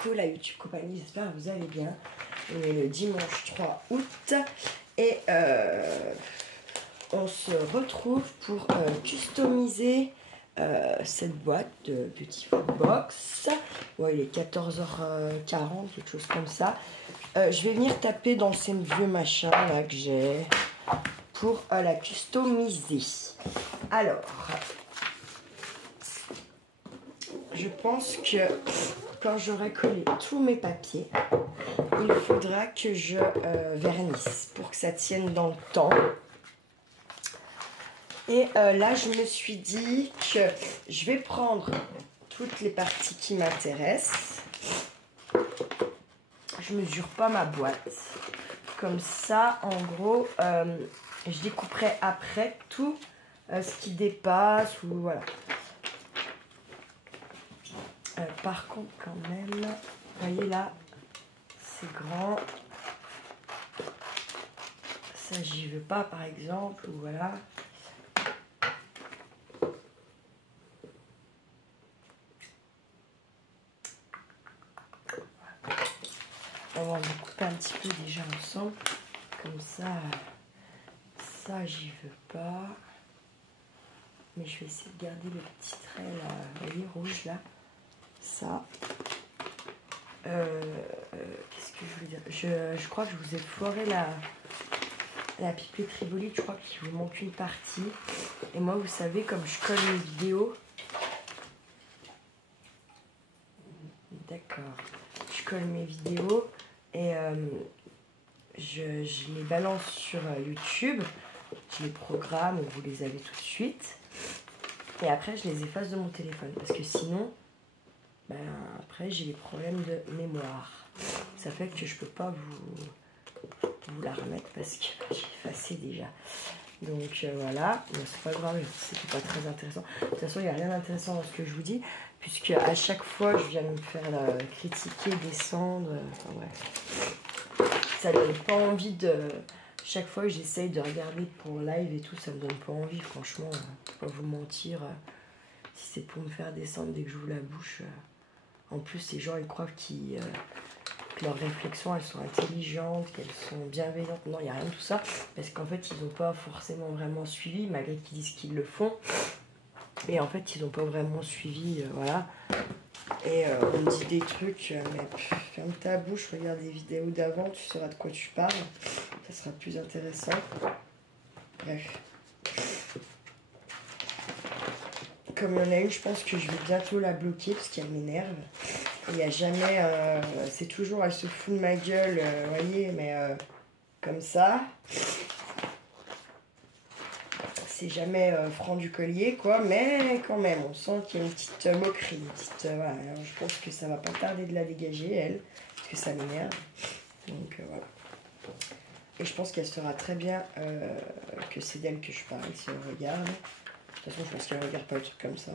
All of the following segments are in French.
coucou la YouTube compagnie, j'espère que vous allez bien. On est le dimanche 3 août et on se retrouve pour customiser cette boîte de Beauty Food Box. Ouais, il est 14h40, quelque chose comme ça. Je vais venir taper dans ces vieux machins là que j'ai pour la customiser. Alors, je pense que quand j'aurai collé tous mes papiers, il faudra que je vernisse pour que ça tienne dans le temps. Et là, je me suis dit que je vais prendre toutes les parties qui m'intéressent. Je mesure pas ma boîte. Comme ça, en gros, je découperai après tout ce qui dépasse ou voilà. Par contre, quand même, vous voyez là, c'est grand. Ça, j'y veux pas, par exemple, ou voilà. On va découper un petit peu déjà ensemble. Comme ça, ça, j'y veux pas. Mais je vais essayer de garder le petit trait là, vous voyez, rouge là. Ça. Qu'est-ce que je voulais dire, je crois que je vous ai foiré la pipette Tribolite. Je crois qu'il vous manque une partie. Et moi, vous savez, comme je colle mes vidéos. D'accord. Je colle mes vidéos et je les balance sur YouTube. Je les programme, vous les avez tout de suite. Et après, je les efface de mon téléphone. Parce que sinon, ben, après, j'ai des problèmes de mémoire. Ça fait que je peux pas vous la remettre parce que j'ai effacé déjà. Donc voilà, bon, c'est pas grave, c'était pas très intéressant. De toute façon, il n'y a rien d'intéressant dans ce que je vous dis, puisque à chaque fois, je viens de me faire critiquer, descendre. Enfin, ouais. Ça donne pas envie de... Chaque fois que j'essaye de regarder pour live et tout, ça me donne pas envie, franchement. Faut pas vous mentir. Si c'est pour me faire descendre dès que j'ouvre la bouche. En plus, les gens, ils croient que leurs réflexions, elles sont intelligentes, qu'elles sont bienveillantes. Non, il n'y a rien de tout ça. Parce qu'en fait, ils n'ont pas forcément vraiment suivi, malgré qu'ils disent qu'ils le font. Et en fait, ils n'ont pas vraiment suivi, voilà. Et on me dit des trucs, mais ferme ta bouche, regarde des vidéos d'avant, tu sauras de quoi tu parles. Ça sera plus intéressant. Bref. Comme il y en a une, je pense que je vais bientôt la bloquer parce qu'elle m'énerve. Il n'y a jamais... c'est toujours, elle se fout de ma gueule, vous voyez, mais comme ça. C'est jamais franc du collier, quoi. Mais quand même, on sent qu'il y a une petite moquerie. Une petite, voilà. Alors, je pense que ça va pas tarder de la dégager, elle. Parce que ça m'énerve. Donc, voilà. Et je pense qu'elle saura très bien que c'est d'elle que je parle, si elle regarde. De toute façon, je pense qu'elle ne regarde pas le truc comme ça.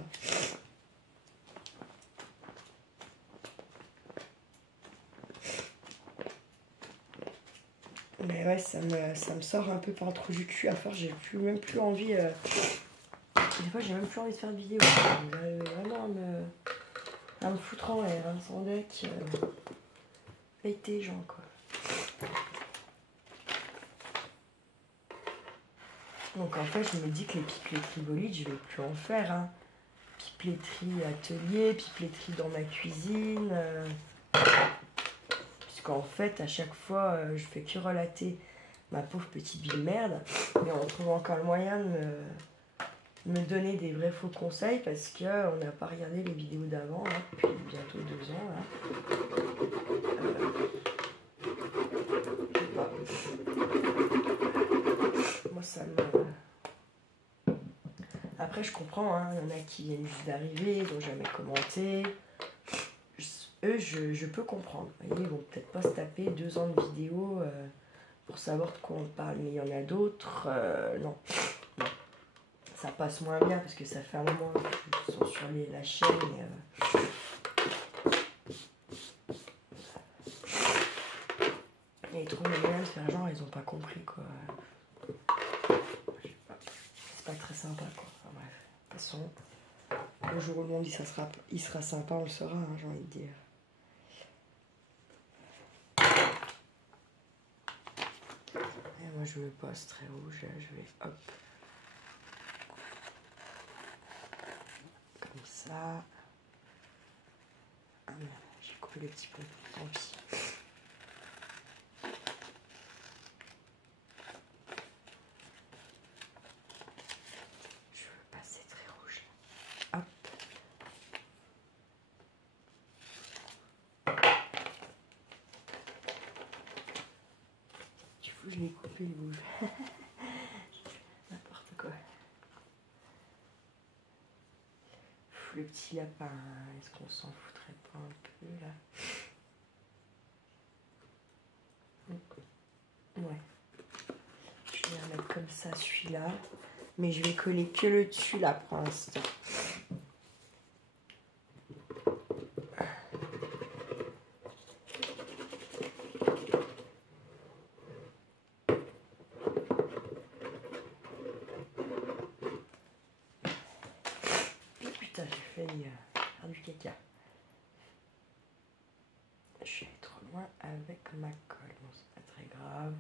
Mais ouais, ça me sort un peu par le trou du cul. À force, j'ai même plus envie... Des fois, j'ai même plus envie de faire de vidéo. J'arrive vraiment à me foutre en l'air, hein, sans deck. Péter, gens, quoi. Donc, en fait, je me dis que les pipelettes Tribolite, je vais plus en faire, hein. Pipeleterie atelier, pipeleterie dans ma cuisine. Puisqu'en fait, à chaque fois, je fais que relater ma pauvre petite ville merde. Mais on trouve encore le moyen de me donner des vrais faux conseils parce qu'on n'a pas regardé les vidéos d'avant, hein, depuis bientôt 2 ans. Là. Moi, ça me... Après, je comprends, hein, il y en a qui viennent juste d'arriver, ils n'ont jamais commenté. Eux, je peux comprendre. Vous voyez, ils vont peut-être pas se taper 2 ans de vidéos pour savoir de quoi on parle. Mais il y en a d'autres, non. Ça passe moins bien parce que ça fait un moment qu'ils sont sur la chaîne. Et ils trouvent le moyen de faire genre, ils n'ont pas compris, quoi. C'est pas très sympa, quoi. Enfin, bref, de toute façon, le jour où le monde il sera sympa, on le saura, hein, j'ai envie de dire. Moi je me pose très rouge, là je vais hop. Comme ça. Ah merde, j'ai coupé le petit peu, tant pis. Je veux passer très rouge. Hop. Du coup je l'ai coupé le rouge. N'importe quoi. Le petit lapin, est-ce qu'on s'en foutrait pas un peu là? Ouais. Je vais remettre comme ça celui-là. Mais je vais coller que le dessus là pour l'instant. Putain, j'ai failli faire du caca. Je suis allée trop loin avec ma colle. Bon, c'est pas très grave.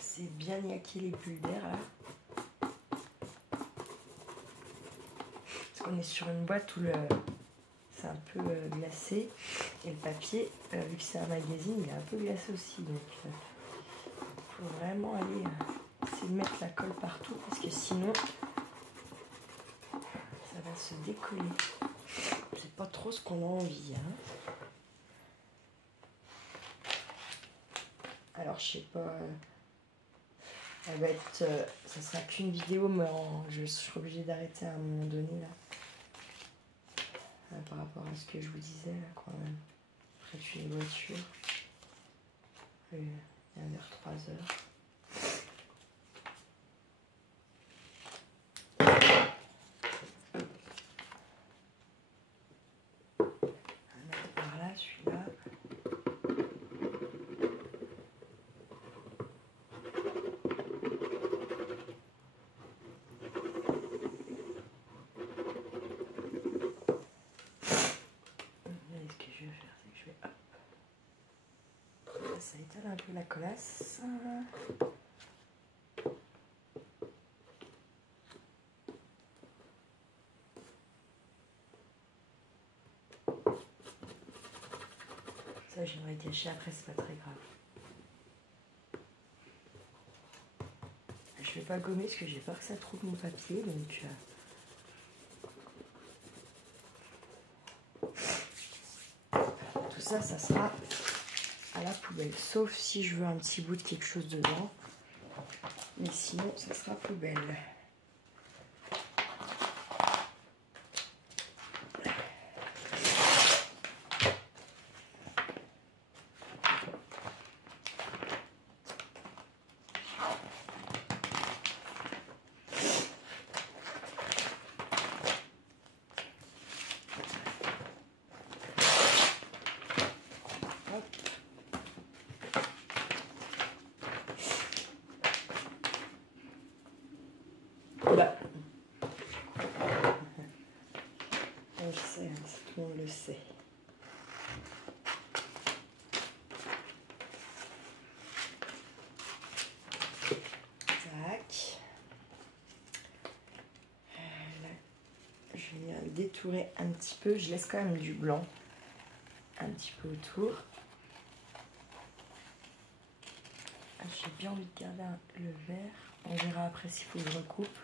C'est bien niaquer les bulles d'air là. Parce qu'on est sur une boîte où c'est un peu glacé. Et le papier, vu que c'est un magazine, il est un peu glacé aussi. Donc il faut vraiment aller essayer de mettre la colle partout. Parce que sinon, ça va se décoller. C'est pas trop ce qu'on a envie. Hein. Alors je sais pas. Elle va être. Ça sera qu'une vidéo, mais je serai obligée d'arrêter à un moment donné là. Par rapport à ce que je vous disais là quand même. Après tu les voitures. Il y a vers 3 heures. On va mettre par là celui-là. Ce que je vais faire, c'est que je vais hop. Ça étale un peu la colasse. Ça, j'aimerais cacher après, c'est pas très grave. Je vais pas gommer parce que j'ai peur que ça trouve mon papier, donc. Tout ça, ça sera à la poubelle. Sauf si je veux un petit bout de quelque chose dedans. Mais sinon, ça sera poubelle. Là. On le sait, hein, tout le monde le sait. Tac. Là, je vais détourer un petit peu. Je laisse quand même du blanc un petit peu autour. J'ai bien envie de garder le vert. On verra après s'il faut que je recoupe.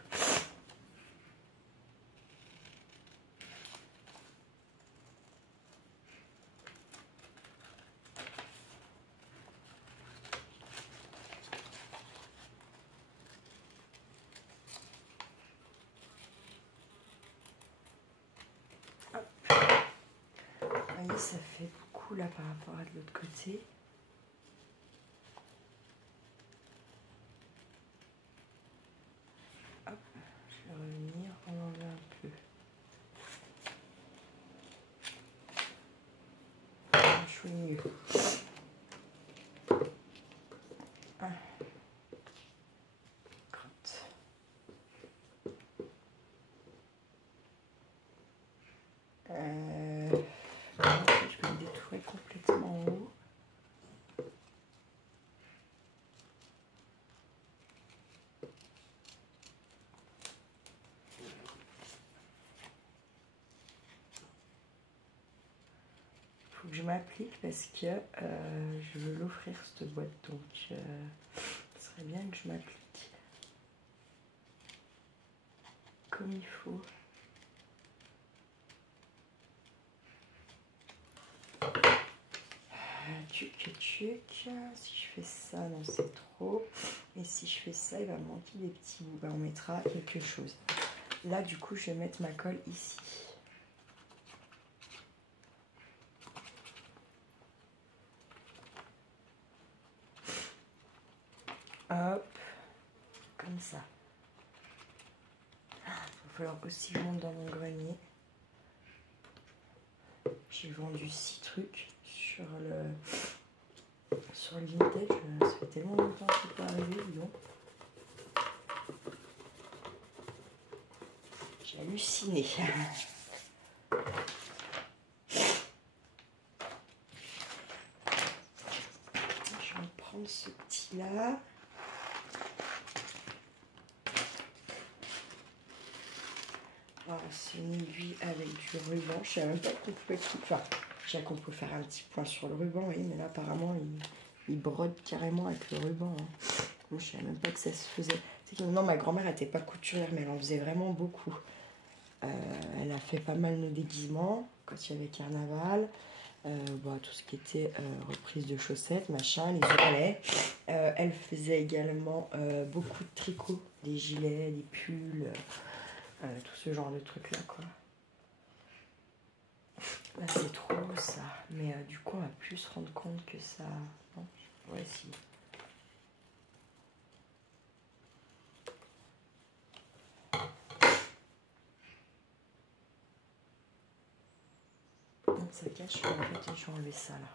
Hop. Vous voyez, ça fait beaucoup là par rapport à de l'autre côté. Hop, je vais revenir, on enlève un peu. Je suis mieux. Ah. Crotte. faut que je m'applique parce que je veux l'offrir cette boîte, donc ce serait bien que je m'applique comme il faut. Tuc. Si je fais ça, non c'est trop. Et si je fais ça, il va me manquer des petits bouts. Ben, on mettra quelque chose. Là du coup je vais mettre ma colle ici. Hop, comme ça. Il va falloir aussi que je monte dans mon grenier. J'ai vendu 6 trucs sur le Vinted. Ça fait tellement longtemps que c'est pas arrivé, dis donc. J'ai halluciné. Je vais prendre ce petit-là. Voilà, c'est une aiguille avec du ruban. Je savais même pas qu'on pouvait tout. Enfin, je savais qu'on pouvait faire un petit point sur le ruban, oui, mais là apparemment il brode carrément avec le ruban. Hein. Moi, je savais même pas que ça se faisait. C'est que non, ma grand-mère n'était pas couturière, mais elle en faisait vraiment beaucoup. Elle a fait pas mal de déguisements quand il y avait carnaval. Bon, tout ce qui était reprise de chaussettes, machin, les ourlets. Elle faisait également beaucoup de tricot, des gilets, des pulls. Tout ce genre de trucs là quoi. Là c'est trop ça, mais du coup on va plus se rendre compte que ça. Non, ouais si. Non, ça cache, en fait je vais enlever ça là.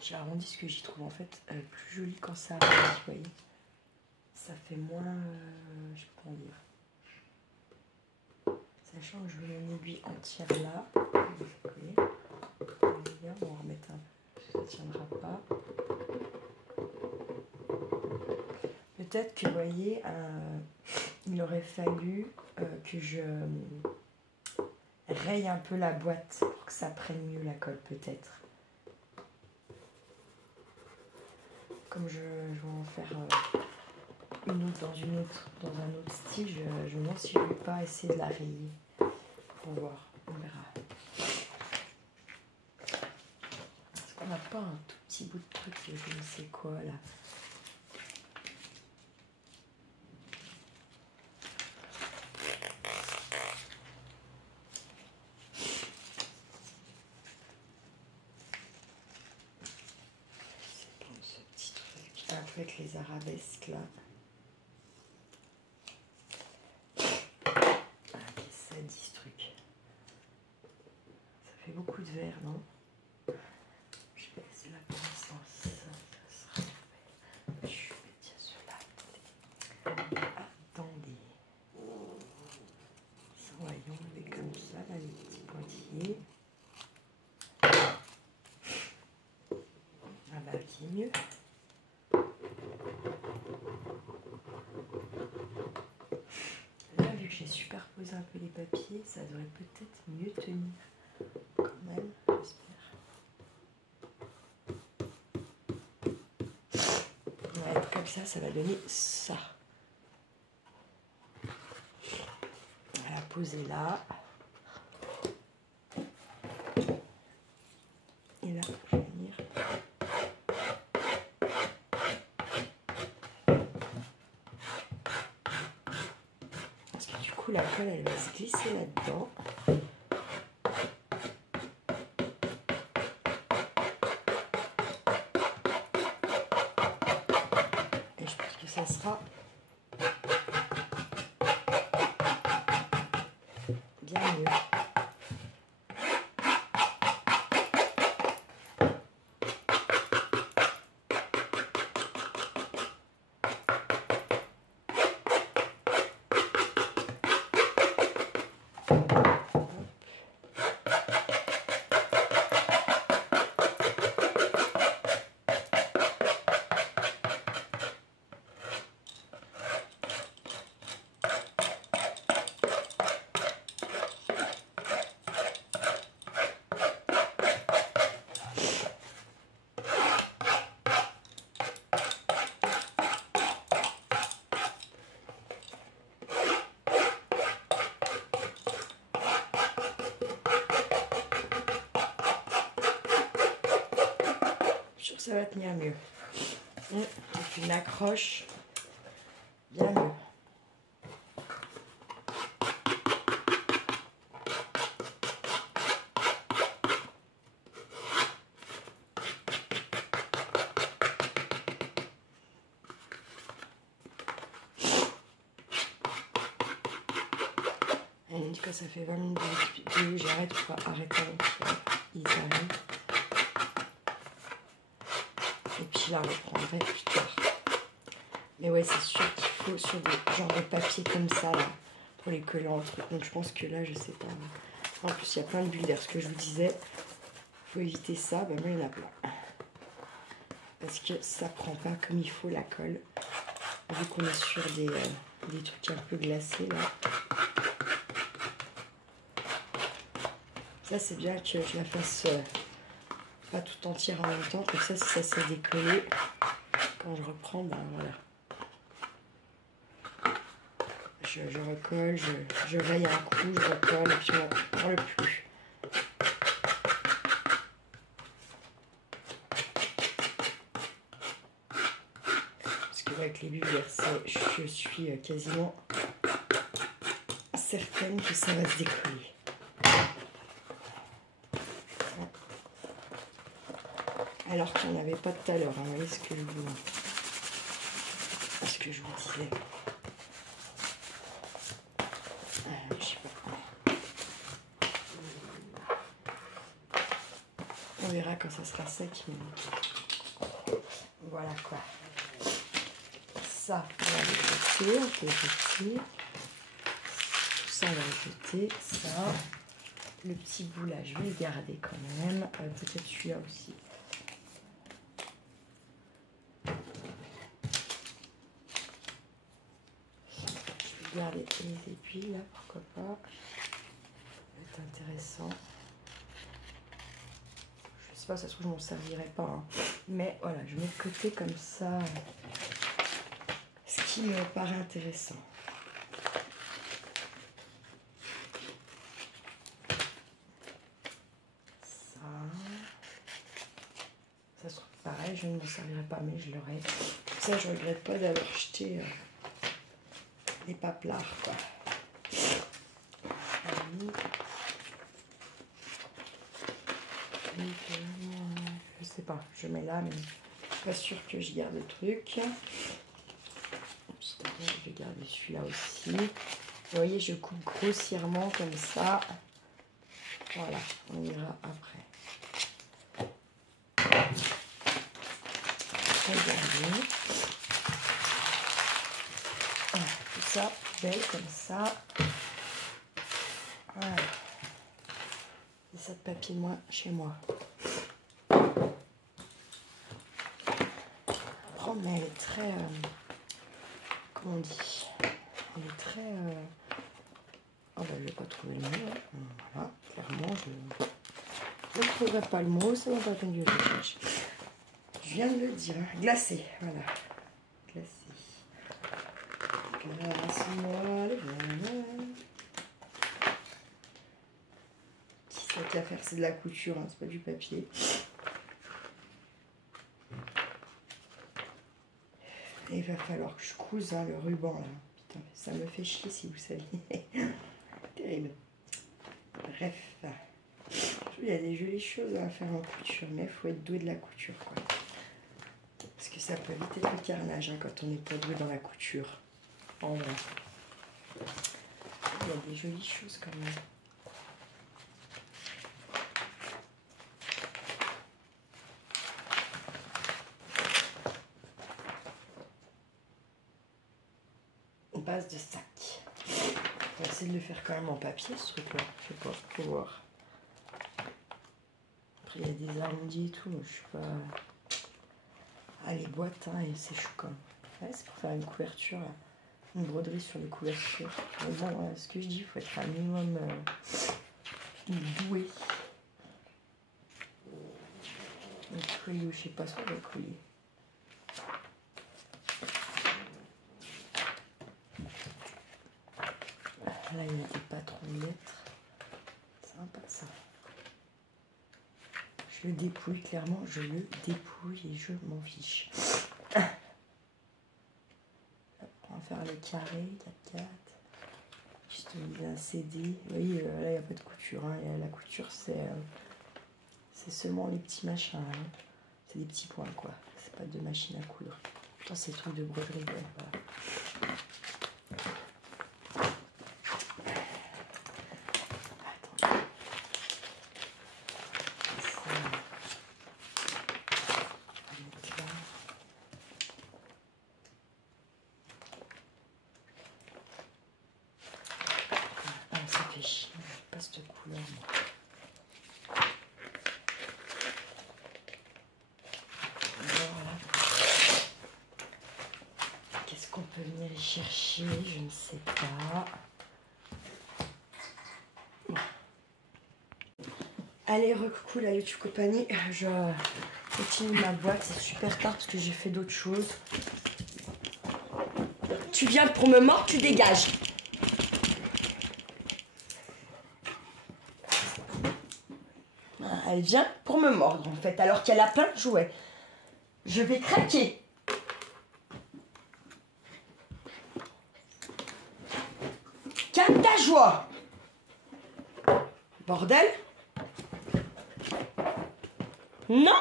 J'ai arrondi ce que j'y trouve en fait plus joli quand ça arrondit, vous voyez. Ça fait moins, je sais pas comment dire. Sachant que je veux une aiguille entière là. On va remettre un peu, ça ne tiendra pas. Peut-être que vous voyez, il aurait fallu que je raye un peu la boîte pour que ça prenne mieux la colle peut-être. Comme je vais en faire une autre dans un autre style, je me demande si je ne vais pas essayer de la rayer pour voir, on verra. Est-ce qu'on n'a pas un tout petit bout de truc, je ne sais quoi là? C'est bon ce petit truc avec les arabesques là. Ça 10 trucs. Ça fait beaucoup de verre, non? Je vais laisser là pour l'instant. Ça sera fait. Je vais mettre cela. Attendez. Voyons, on fait comme ça, là, les petits pointillés. Ah bah, qui est mieux. Là, vu que j'ai superposé un peu les papiers, ça devrait peut-être mieux tenir. Quand même, j'espère. On va être comme ça va donner ça. On va la poser là. Et là, je vais venir. Parce que du coup, la colle, elle va se glisser là-dedans. Et je pense que ça sera bien mieux. ça va tenir mieux. Avec une accroche, bien mieux. Elle me dit que ça fait 20 minutes de vidéo, j'arrête ou pas arrêter avant qu'ils arrivent. Et puis je la reprendrai plus tard. Mais ouais, c'est sûr qu'il faut sur des genres de papier comme ça là, pour les coller entre eux. Donc je pense que là, je sais pas. En plus, il y a plein de bulles d'air. Ce que je vous disais, il faut éviter ça. Ben moi, il y en a plein. Parce que ça prend pas comme il faut la colle. Vu qu'on est sur des trucs un peu glacés là. Ça, c'est bien que je la fasse pas tout entière en même temps. Comme ça, si ça s'est décollé, quand je reprends, ben voilà. Je recolle, je raye un coup, je recolle et puis on prend le plus. Parce que avec les bulles versées, je suis quasiment certaine que ça va se décoller. Alors qu'il n'y en avait pas tout à l'heure, hein, vous voyez ce que je vous disais. Je sais pas. On verra quand ça sera sec. Mais... voilà quoi. Ça, on va le jeter, on peut le jeter. Tout ça, on va le jeter. Ça, le petit bout là, je vais le garder quand même. Peut-être celui-là aussi. Regardez les aiguilles là, pourquoi pas. Ça va être intéressant. Je sais pas, ça se trouve je m'en servirai pas. Hein. Mais voilà, je mets de côté comme ça ce qui me paraît intéressant. Ça se trouve pareil, je ne m'en servirai pas, mais je l'aurai. Ça, je regrette pas d'avoir jeté les paplards, quoi. Je sais pas, je mets là, mais je suis pas sûre que je garde le truc. Je vais garder celui-là aussi. Vous voyez, je coupe grossièrement comme ça. Voilà, on ira après. Regardez. Voilà, tout ça, belle comme ça. Voilà. Et ça de papier de moins chez moi. Prendre, mais elle est très... comment on dit? Elle est très... oh ben, je vais pas trouver le mot. Hein. Voilà, clairement, je ne trouverai pas le mot. Ça va pas la peine que je cherche. Je viens de le dire. Hein. Glacé, voilà. Glacé. Glace-moi, voilà. Si ça qu'à faire, c'est de la couture, hein, c'est pas du papier. Et il va falloir que je couse hein, le ruban là. Putain, ça me fait chier si vous saviez. Terrible. Bref. Il y a des jolies choses à faire en couture, mais il faut être doué de la couture, quoi. Parce que ça peut éviter le carnage hein, quand on n'est pas doué dans la couture. En vrai. Il y a des jolies choses quand même. Base de sac. On va essayer de le faire quand même en papier ce truc là. Je sais pas, faut voir. Après il y a des arrondis et tout, je suis pas. Ah les boîtes hein, et c'est chou comme. Ouais, c'est pour faire une couverture, une broderie sur les couvertures. Mais bon, ce que je dis, il faut être un minimum doué. Un couille, je sais pas ce qu'on va couiller. Là, il n'y a pas trop de lettres. C'est sympa ça. Je Je le dépouille, clairement, je le dépouille et je m'en fiche. On va faire les carrés, 4-4. Juste bien CD. Oui, là, il n'y a pas de couture. Hein. La couture, c'est seulement les petits machins. Hein. C'est des petits points, quoi. C'est pas de machine à coudre. Pourtant, c'est le truc de broderie. Ouais, voilà. Pas cette couleur. Voilà. Qu'est-ce qu'on peut venir y chercher? Je ne sais pas. Bon. Allez, recoucou la YouTube compagnie. Je continue ma boîte. C'est super tard parce que j'ai fait d'autres choses. Tu viens pour me mordre, tu dégages. Elle vient pour me mordre en fait, alors qu'elle a plein de jouets. Je vais craquer. Calme ta joie. Bordel. Non.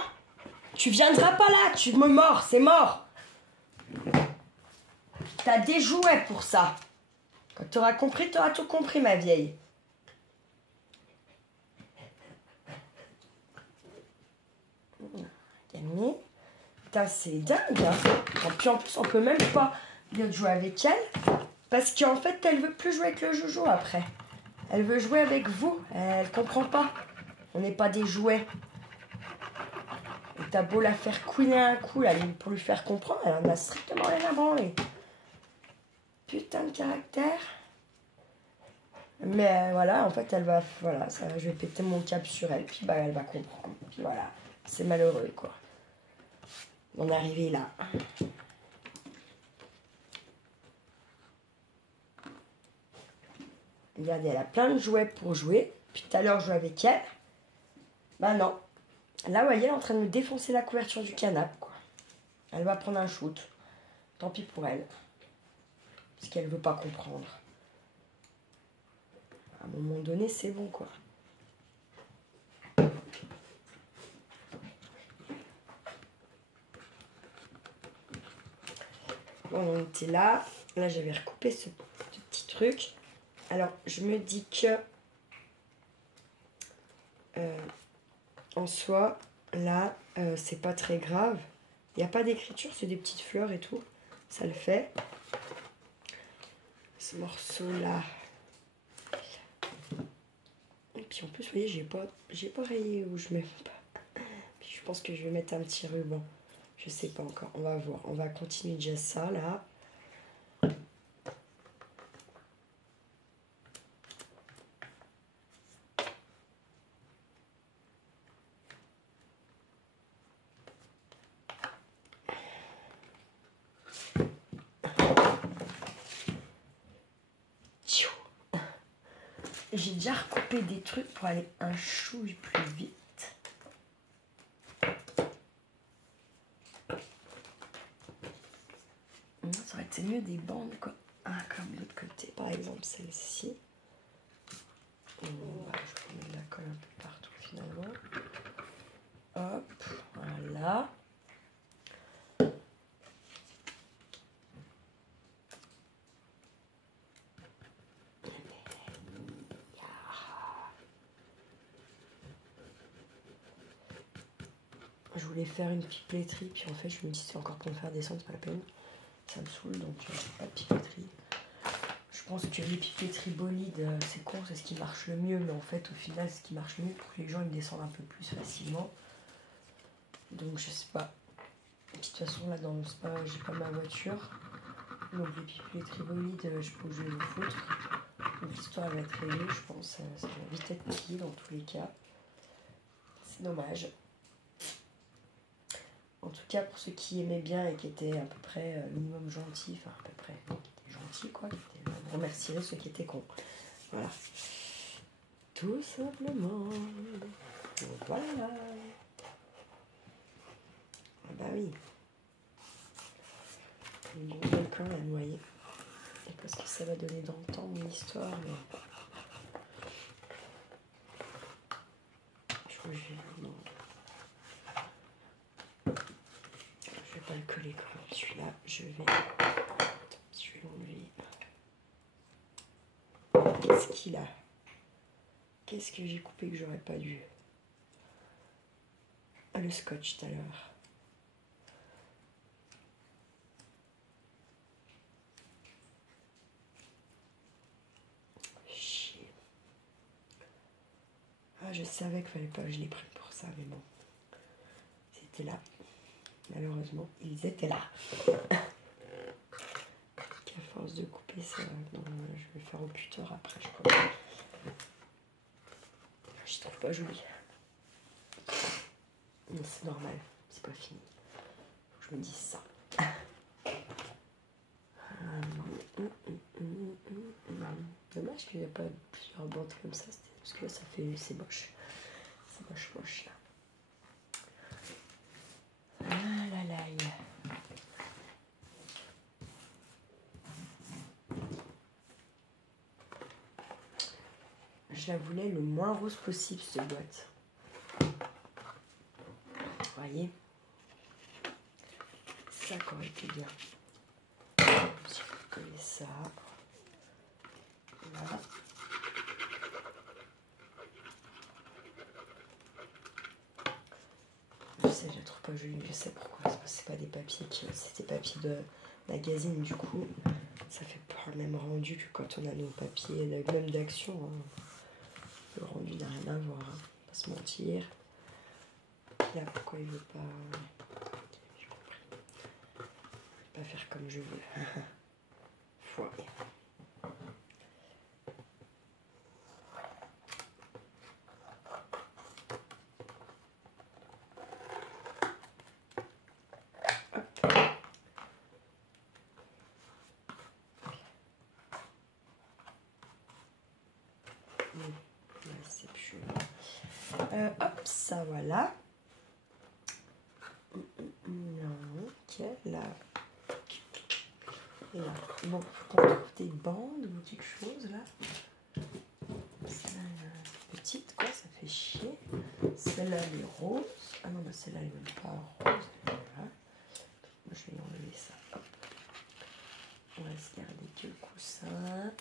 Tu viendras pas là, tu me mords, c'est mort. T'as des jouets pour ça. Quand t'auras compris, t'auras tout compris, ma vieille. Calmez. Putain, c'est dingue. Hein. Et puis en plus, on peut même pas bien jouer avec elle. Parce qu'en fait, elle veut plus jouer avec le joujou après. Elle veut jouer avec vous. Elle comprend pas. On n'est pas des jouets. Et t'as beau la faire couiner un coup là, pour lui faire comprendre, elle en a strictement rien à branler. Putain de caractère. Mais voilà, en fait, elle va... Voilà, ça, je vais péter mon câble sur elle. Puis bah, elle va comprendre. Puis voilà, c'est malheureux, quoi. On est arrivé là. Regardez, elle a plein de jouets pour jouer. Puis tout à l'heure, je jouais avec elle. Bah non. Là, vous voyez, elle est en train de me défoncer la couverture du canapé, quoi. Elle va prendre un shoot. Tant pis pour elle. Parce qu'elle veut pas comprendre. À un moment donné, c'est bon, quoi. Bon, on était là. Là, j'avais recoupé ce petit truc. Alors, je me dis que... en soi, là, c'est pas très grave. Il n'y a pas d'écriture, c'est des petites fleurs et tout. Ça le fait. Ce morceau-là. Et puis en plus, vous voyez, j'ai pas rayé où je mets pas. Puis je pense que je vais mettre un petit ruban. Je sais pas encore. On va voir. On va continuer déjà ça, là. J'ai déjà recoupé des trucs pour aller un chouille plus vite. Ça aurait été mieux des bandes quoi. Ah, comme de l'autre côté, par exemple celle-ci. Je vais mettre de la colle un peu partout finalement. Hop, voilà. Je voulais faire une pipetterie, puis en fait je me dis c'est encore pour me faire descendre, c'est pas la peine. Ça me saoule, donc pas de pipetterie. Je pense que les pipetteries bolides, c'est con, c'est ce qui marche le mieux, mais en fait au final ce qui marche le mieux pour que les gens ils descendent un peu plus facilement. Donc je sais pas. De toute façon là dans le spa j'ai pas ma voiture. Donc les pipetteries bolides je peux que je vais vous foutre. Donc l'histoire va être réglée, je pense, ça va vite être plié dans tous les cas. C'est dommage. En tout cas, pour ceux qui aimaient bien et qui étaient à peu près minimum gentils, enfin à peu près, qui étaient gentils quoi, je remercierai ceux qui étaient cons. Voilà. Tout simplement. Voilà. oui. Une bon volcan à noyer. Et parce que ça va donner dans le temps mon histoire. Mais... je vais pas le coller comme celui-là. Je vais l'enlever. Qu'est-ce qu'il a? Qu'est-ce que j'ai coupé que j'aurais pas dû? Ah, le scotch tout à l'heure. Chier. Ah, je savais qu'il fallait pas que je les prenne pour ça, mais bon. C'était là. Malheureusement, ils étaient là. Qu'à force de couper ça, non, je vais le faire au puteur après, je crois. Je trouve pas joli. Mais c'est normal, c'est pas fini. Faut que je me dise ça. Dommage qu'il n'y a pas plusieurs bandes comme ça, parce que là, ça fait, c'est moche. C'est moche là. Ah là là. Je la voulais le moins rose possible, cette boîte. Vous voyez? Ça qui aurait été bien. Je vais coller ça. Voilà. Je sais, je la trouve pas jolie, je sais pourquoi. C'est parce que c'est pas des papiers c'est des papiers de magazine, du coup. Ça fait pas le même rendu que quand on a nos papiers, même d'action. Hein. Le rendu n'a rien à voir, hein. Pas se mentir. Là, pourquoi il veut pas... J'ai compris. Il veut pas faire comme je veux. Foiré. C'est plus... hop, ça voilà. Non, ok, là. Et là. Bon, faut qu'on trouve des bandes ou quelque chose là. Celle-là, petite, quoi, ça fait chier. Celle-là, elle est rose. Ah non, bah celle-là, elle n'est même pas rose. Voilà. Moi, je vais enlever ça. Hop. On va se garder que le coussin.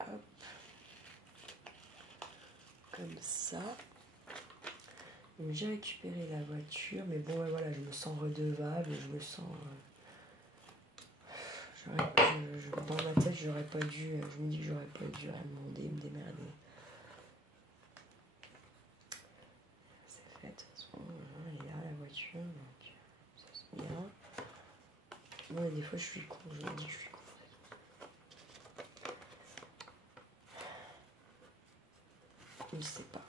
Hop. Comme ça. Donc j'ai récupéré la voiture, mais bon, ouais, voilà, je me sens redevable, je me sens... dans ma tête, j'aurais pas dû... Je me dis que j'aurais pas dû rien demander, me démerder. C'est fait, de toute façon, elle est là, la voiture, donc ça c'est bien. Moi, des fois, je suis con, je me dis que je suis con. Je sais pas.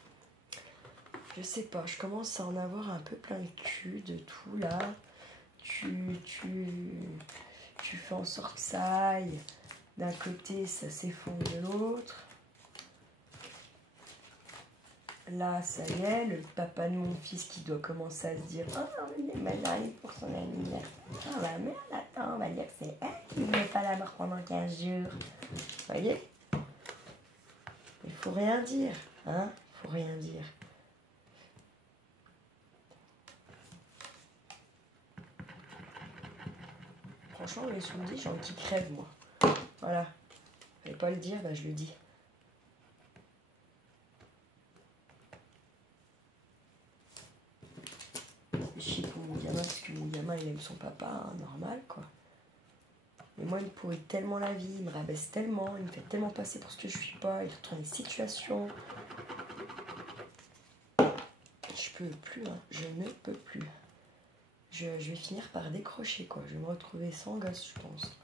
Je sais pas, je commence à en avoir un peu plein le cul de tout là. Tu fais en sorte que ça aille d'un côté, ça s'effondre de l'autre. Là, ça y est, le papa de mon fils qui doit commencer à se dire: oh, il est mal allé pour son anniversaire. Oh, la merde, attends, on va dire que c'est elle qui ne voulait pas l'avoir pendant 15 jours. Vous voyez? Il faut rien dire, hein? Il faut rien dire. Franchement, les sourdis, j'ai envie qu'ils crèvent, moi. Voilà. Fallait pas le dire, bah je le dis. Je chie pour mon gamin, parce que mon gamin, il aime son papa, hein, normal, quoi. Mais moi, il me pourrit tellement la vie, il me rabaisse tellement, il me fait tellement passer pour ce que je suis pas, il retourne les situations. Je peux plus, hein, je ne peux plus. Je vais finir par décrocher, quoi. Je vais me retrouver sans gosse, je pense.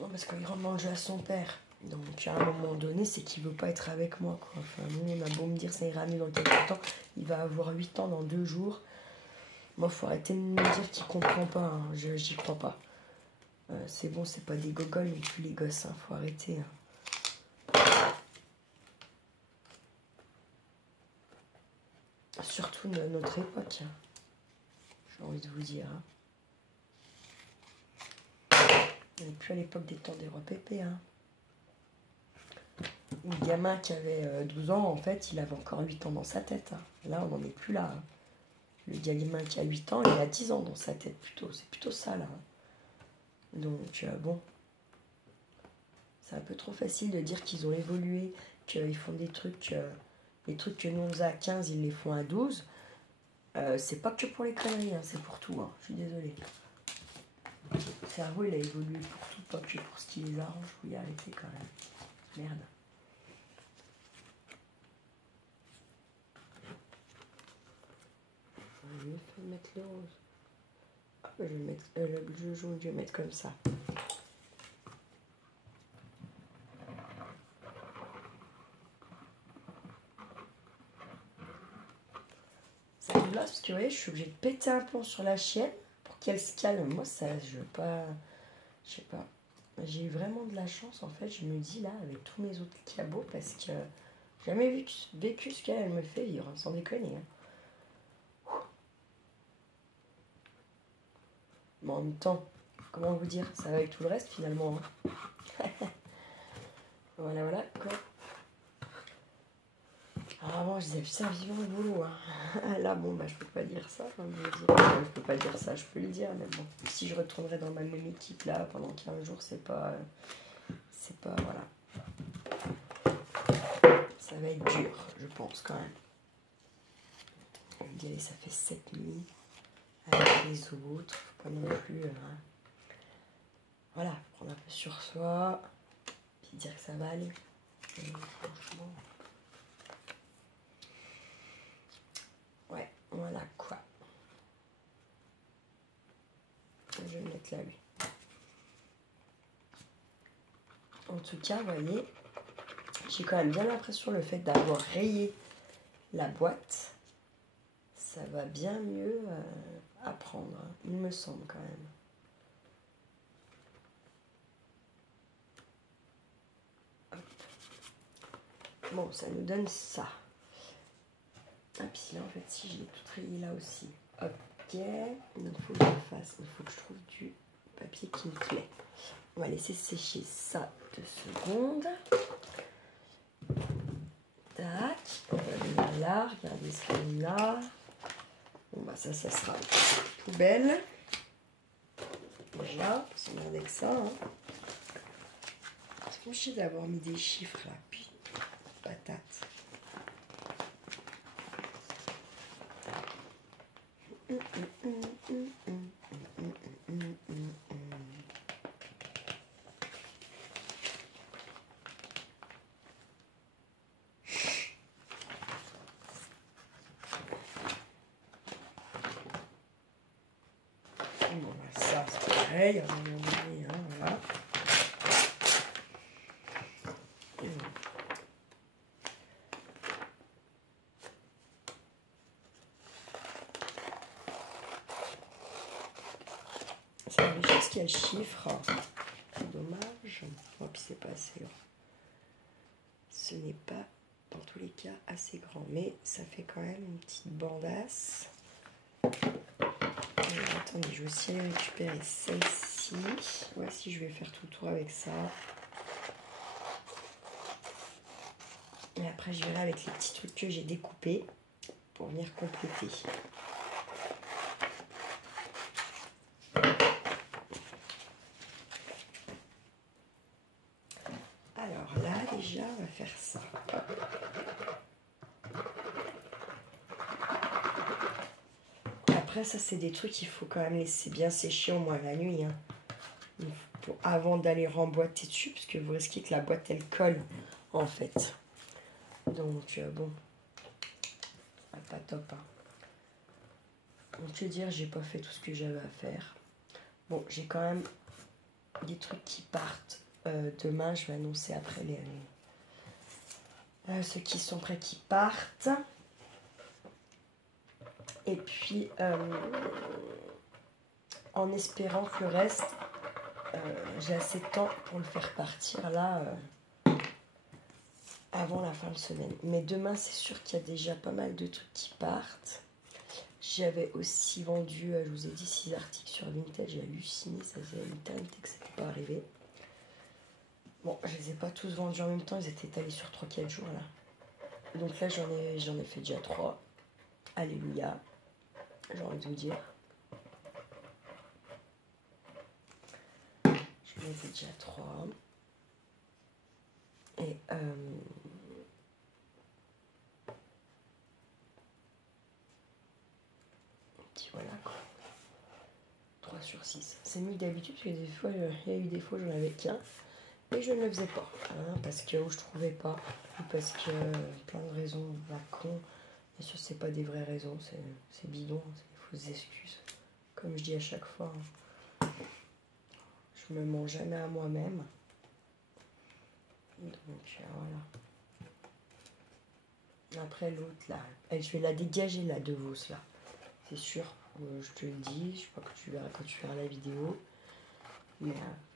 Non, parce qu'il rentre dans le jeu à son père. Donc à un moment donné, c'est qu'il veut pas être avec moi, quoi. Enfin, nous, on a beau me dire ça ira mieux dans quelques temps, il va avoir 8 ans dans 2 jours. Moi, faut arrêter de me dire qu'il comprend pas, hein. J'y crois pas. C'est bon, c'est pas des gogoles non plus les gosses, hein. Faut arrêter. Hein. Surtout de notre époque, hein. J'ai envie de vous dire. Hein. On n'est plus à l'époque des temps des rois pépés. Hein. Le gamin qui avait 12 ans, en fait, il avait encore 8 ans dans sa tête. Hein. Là, on n'en est plus là. Hein. Le gamin qui a 8 ans, il a 10 ans dans sa tête plutôt. C'est plutôt ça, là. Hein. Donc, bon. C'est un peu trop facile de dire qu'ils ont évolué, qu'ils font des trucs... les trucs que nous on faisait à 15, ils les font à 12. C'est pas que pour les conneries, hein, c'est pour tout. Hein. Je suis désolée. Le cerveau, il a évolué pour tout, pas que pour ce qui les arrange. Faut y arrêter quand même. Merde. Je vais mettre le rose. Ah, je vais mettre le jaune, je vais mettre comme ça. Ça me lasse parce que vous voyez, je suis obligée de péter un plomb sur la chienne pour qu'elle se calme. Moi, ça, je veux pas. Je sais pas. J'ai eu vraiment de la chance en fait, je me dis là, avec tous mes autres cabots, parce que j'ai jamais vécu ce qu'elle me fait vivre, sans déconner. Hein. Mais en même temps, comment vous dire, ça va avec tout le reste finalement. Hein. Voilà, voilà, quoi. Ah, avant, je disais, putain, vivant le boulot. Hein. Là, bon, bah, je peux pas dire ça. Hein, je peux pas dire ça, je peux le dire, mais bon. Si je retournerais dans ma même équipe là pendant 15 jours, c'est pas. Voilà. Ça va être dur, je pense, quand même. On me dit, ça fait 7 nuits avec les autres. Faut pas non plus. Voilà, prendre un peu sur soi. Puis dire que ça va aller. Et franchement. Ouais, voilà quoi. Je vais le mettre là, lui. En tout cas, vous voyez, j'ai quand même bien l'impression le fait d'avoir rayé la boîte, ça va bien mieux apprendre, hein, il me semble quand même. Hop. Bon, ça nous donne ça. Ah, puis là, en fait, si je l'ai tout rayé là aussi. Ok, il faut que je fasse, il faut que je trouve du papier qui me plaît. On va laisser sécher ça 2 secondes. Tac, on va venir là, regardez ce qu'on a. Bon bah ça sera poubelle. Déjà, on s'emmerde avec ça. Hein. C'est chier d'avoir mis des chiffres là. Puis, patate. Bon, bah, ça c'est pareil, on va y enlever, hein, voilà. C'est la chose qui a le chiffre. C'est dommage. Oh, puis c'est pas assez grand. Ce n'est pas, dans tous les cas, assez grand. Mais ça fait quand même une petite bandasse. Attendez, je vais aussi aller récupérer celle-ci. Voici, je vais faire tout le tour avec ça. Et après, je verrai avec les petits trucs que j'ai découpés pour venir compléter. Alors là, déjà, on va faire ça. Après, ça, c'est des trucs qu'il faut quand même laisser bien sécher au moins la nuit. Hein. Avant d'aller remboîter dessus, parce que vous risquez que la boîte, elle colle, en fait. Donc, bon. Pas top. Hein. Donc, je veux dire, j'ai pas fait tout ce que j'avais à faire. Bon, j'ai quand même des trucs qui partent demain, je vais annoncer après ceux qui sont prêts qui partent. Et puis, en espérant que le reste, j'ai assez de temps pour le faire partir là avant la fin de semaine. Mais demain, c'est sûr qu'il y a déjà pas mal de trucs qui partent. J'avais aussi vendu, je vous ai dit, 6 articles sur Vinted. J'ai halluciné, ça faisait une éternité que ça n'était pas arrivé. Bon, je les ai pas tous vendus en même temps, ils étaient étalés sur 3-4 jours là. Donc là, j'en ai fait déjà 3. Alléluia, j'ai envie de vous dire. J'en ai fait déjà 3. Et puis voilà quoi. 3 sur 6. C'est mieux que d'habitude, parce que des fois, il y a eu des fois, j'en avais qu'un. Et je ne le faisais pas. Hein, parce que je trouvais pas. Ou parce que plein de raisons, va con. Bien sûr, c'est pas des vraies raisons, c'est bidon, c'est des fausses excuses. Comme je dis à chaque fois, hein, je me mens jamais à moi-même. Donc voilà. Après l'autre là, je vais la dégager la de Vos là. C'est sûr, je te le dis, je sais pas que tu verras quand tu feras la vidéo. Mais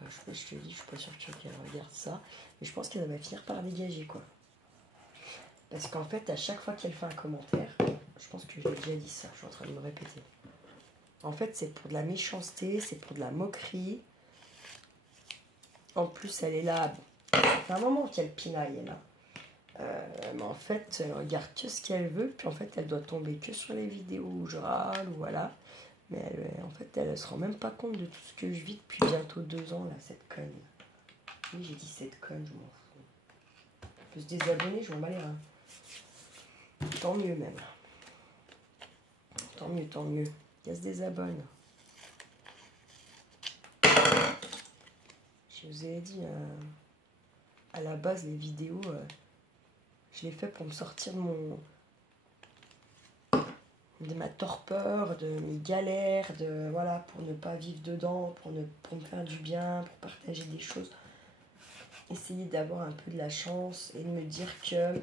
je te le dis, je suis pas sûre qu'elle regarde ça. Mais je pense qu'elle va finir par dégager quoi. Parce qu'en fait, à chaque fois qu'elle fait un commentaire, je pense que je l'ai déjà dit ça, je suis en train de me répéter. En fait, c'est pour de la méchanceté, c'est pour de la moquerie. En plus, elle est là. Ça fait un moment qu'elle pinaille, là. Mais en fait, elle regarde que ce qu'elle veut. Puis en fait, elle doit tomber que sur les vidéos où je râle, ou voilà. Mais en fait, elle se rend même pas compte de tout ce que je vis depuis bientôt 2 ans, là, cette conne. Oui, j'ai dit cette conne, je m'en fous. Elle peut se désabonner, je m'en bats les reins. Tant mieux, même. Tant mieux, tant mieux. Qu'elle se désabonne. Je vous ai dit, à la base, les vidéos, je les fais pour me sortir de ma torpeur, de mes galères, voilà, pour ne pas vivre dedans, pour me faire du bien, pour partager des choses. Essayer d'avoir un peu de la chance et de me dire que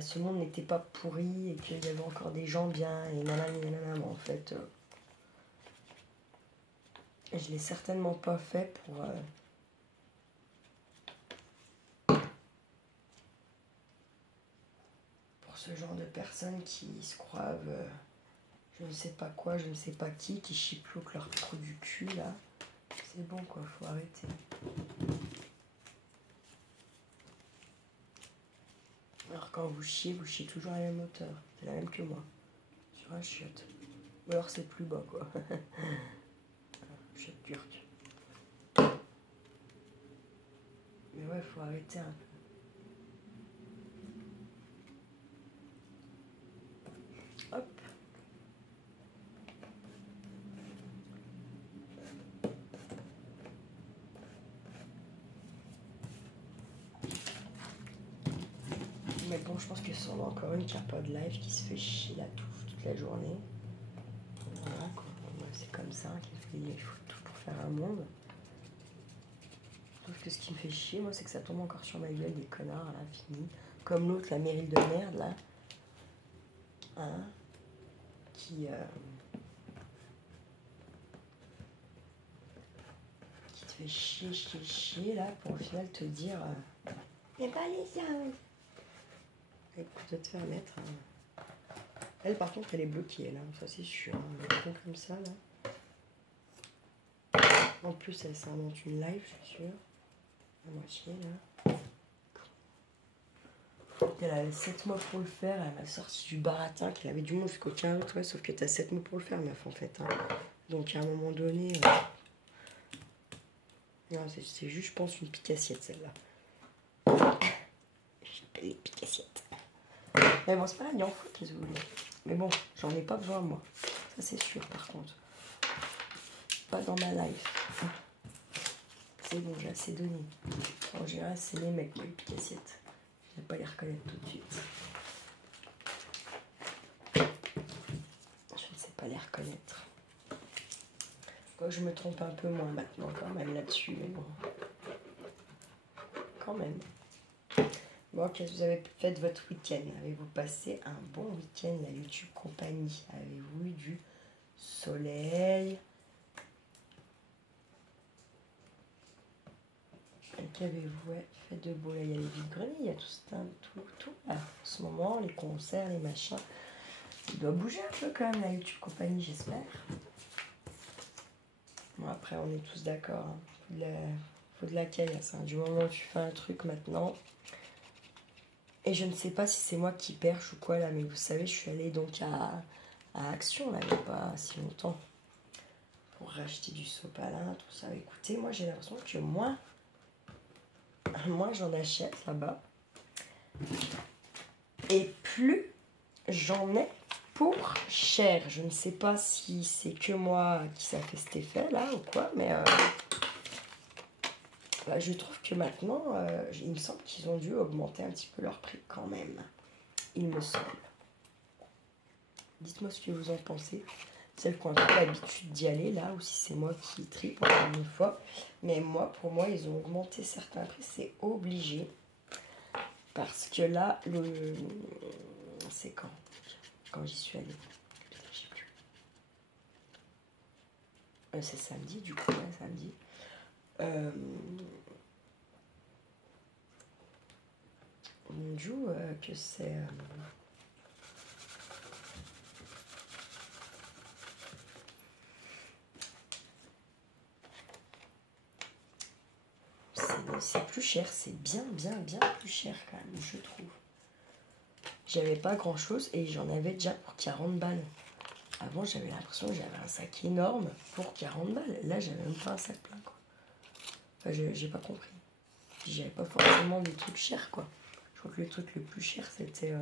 ce monde n'était pas pourri et qu'il y avait encore des gens bien et nanana, mais en fait, je l'ai certainement pas fait pour ce genre de personnes qui se croient je ne sais pas quoi, je ne sais pas qui chiploquent leur trou du cul là. C'est bon quoi, faut arrêter. Alors quand vous chiez toujours à la même hauteur. C'est la même que moi. Sur un chiotte. Ou alors c'est plus bas quoi. Chiotte turque. Mais ouais, faut arrêter un peu. Hop. Mais bon, je pense que c'est encore une qui n'a pas de live, qui se fait chier la touffe toute la journée. Voilà quoi. C'est comme ça qu'il faut tout pour faire un monde. Sauf que ce qui me fait chier, moi, c'est que ça tombe encore sur ma gueule des connards, là, fini. Comme l'autre, la Meryl de merde, là. Hein, qui te fait chier, là, pour au final te dire mais pas les ça. Écoute, je vais te faire mettre. Elle, par contre, elle est bloquée, là, ça c'est sûr. Elle est comme ça, là. En plus, elle s'invente une live, je suis sûre. À moitié, là. Elle avait 7 mois pour le faire, elle m'a sorti du baratin qu'elle avait du monde jusqu'au 15 août, ouais, sauf que t'as 7 mois pour le faire, meuf, en fait. Hein. Donc, à un moment donné... Non, c'est juste, je pense, une pique-assiette, celle-là. Les pique-assiettes. Mais bon, c'est pas grave, il y en fout, qu'est-ce que vous voulez. Mais bon, j'en ai pas besoin, moi. Ça, c'est sûr, par contre. Pas dans ma life. C'est bon, j'ai assez donné. En général, c'est les mecs, moi, les pique-assiettes. Je vais pas les reconnaître tout de suite. Je ne sais pas les reconnaître. Moi, je me trompe un peu moins maintenant, quand même, là-dessus, mais bon. quand même. Bon, qu'est-ce que vous avez fait de votre week-end? Avez-vous passé un bon week-end, la YouTube compagnie? Avez-vous eu du soleil? Qu'avez-vous fait de beau? Là, il y a les vides-greniers, il y a tout là. En ce moment, les concerts, les machins. Il doit bouger un peu quand même, la YouTube compagnie, j'espère. Bon, après, on est tous d'accord. Hein. Faut de la caillasse. Hein. Du moment où tu fais un truc maintenant. Et je ne sais pas si c'est moi qui perche ou quoi là, mais vous savez, je suis allée donc à Action, là, il n'y a pas si longtemps. Pour racheter du sopalin, tout ça. Écoutez, moi j'ai l'impression que moins j'en achète là-bas. Et plus j'en ai pour cher. Je ne sais pas si c'est que moi qui ça fait cet effet là ou quoi, mais je trouve que maintenant, il me semble qu'ils ont dû augmenter un petit peu leur prix quand même. Il me semble. Dites-moi ce que vous en pensez. Celles qui ont l'habitude d'y aller là, ou si c'est moi qui tripe encore une fois. Mais moi, pour moi, ils ont augmenté certains prix, c'est obligé. Parce que là, c'est quand j'y suis allée. Je sais plus. C'est samedi, du coup, ouais, samedi. On joue que c'est... c'est plus cher, c'est bien plus cher quand même, je trouve. J'avais pas grand chose et j'en avais déjà pour 40 balles. Avant, j'avais l'impression que j'avais un sac énorme pour 40 balles. Là, j'avais même pas un sac plein, quoi. Enfin, j'ai pas compris. J'avais pas forcément des trucs chers, quoi. Je crois que le truc le plus cher, c'était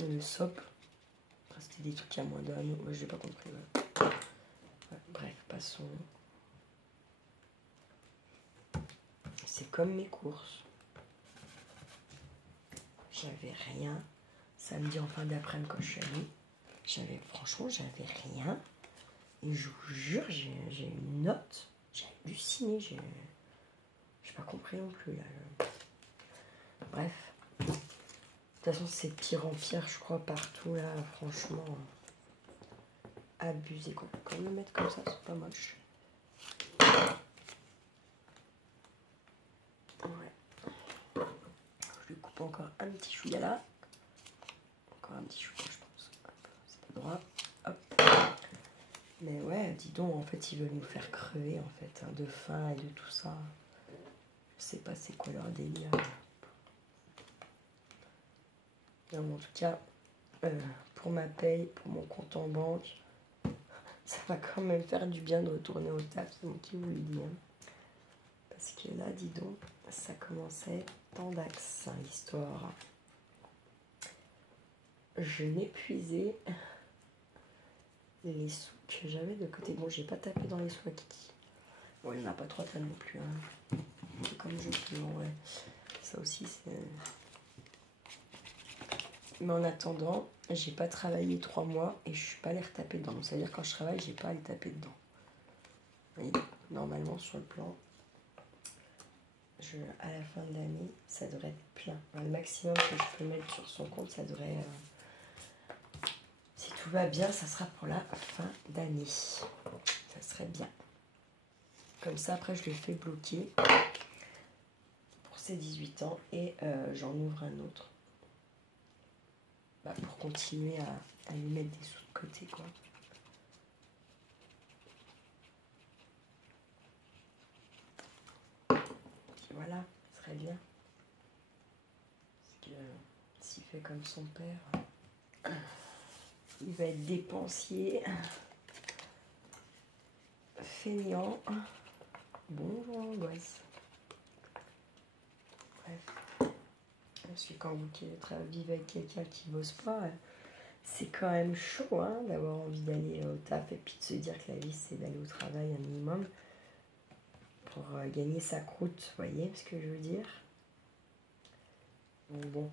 le sop. Enfin, c'était des trucs à moins d'un euro. Ouais, j'ai pas compris, ouais. Ouais, bref, passons. C'est comme mes courses. J'avais rien. Samedi en fin d'après-midi quand je suis allée, franchement, j'avais rien. Et je vous jure, j'ai une note. J'ai halluciné. J'ai pas compris non plus là. Bref. De toute façon, c'est pire en pire, je crois, partout là. Franchement, abusé quoi. Quand même le mettre comme ça, c'est pas moche. Ouais. Je lui coupe encore un petit chouïa là. Encore un petit chouïa, je pense. C'est pas droit. Hop. Mais ouais, dis donc, en fait, ils veulent nous faire crever, en fait, hein, de faim et de tout ça. Je sais pas c'est quoi leur délire. Non, mais en tout cas, pour ma paye, pour mon compte en banque, ça va quand même faire du bien de retourner au taf, c'est moi qui vous le dis. Hein. Parce que là, dis donc, ça commençait tendax, hein, l'histoire. Je n'épuisais les sous que j'avais de côté. Bon, j'ai pas tapé dans les sous à Kiki. Bon, il n'y en a pas trop non plus. Hein. Comme je dis, ouais. Ça aussi, c'est... Mais en attendant, j'ai pas travaillé 3 mois et je suis pas allée retaper dedans. C'est-à-dire quand je travaille, j'ai pas à aller taper dedans. Vous voyez, normalement, sur le plan, à la fin de l'année, ça devrait être plein. Enfin, le maximum que je peux mettre sur son compte, ça devrait... si tout va bien, ça sera pour la fin d'année. Ça serait bien. Comme ça, après, je le fais bloquer pour ses 18 ans et j'en ouvre un autre. Pour continuer à lui mettre des sous de côté, quoi. Puis voilà, ce serait bien. Parce que s'il fait comme son père, il va être dépensier, feignant. Bonjour angoisse. Bref. Parce que quand vous vivez avec quelqu'un qui bosse pas, c'est quand même chaud hein, d'avoir envie d'aller au taf et puis de se dire que la vie c'est d'aller au travail un minimum pour gagner sa croûte, vous voyez ce que je veux dire? Donc bon.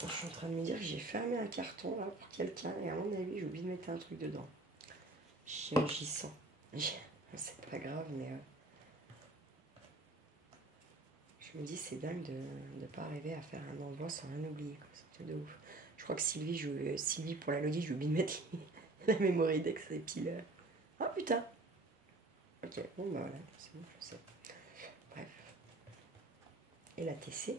Je suis en train de me dire que j'ai fermé un carton là pour quelqu'un et à mon avis j'ai oublié de mettre un truc dedans. Chien gissant. C'est pas grave mais je me dis c'est dingue de ne pas arriver à faire un envoi sans rien oublier. C'est de ouf. Je crois que Sylvie pour la logis, j'ai oublié de mettre la mémoridex et puis le... Oh putain. Ok, bon bah voilà, c'est bon, je sais. Bref. Et la TC.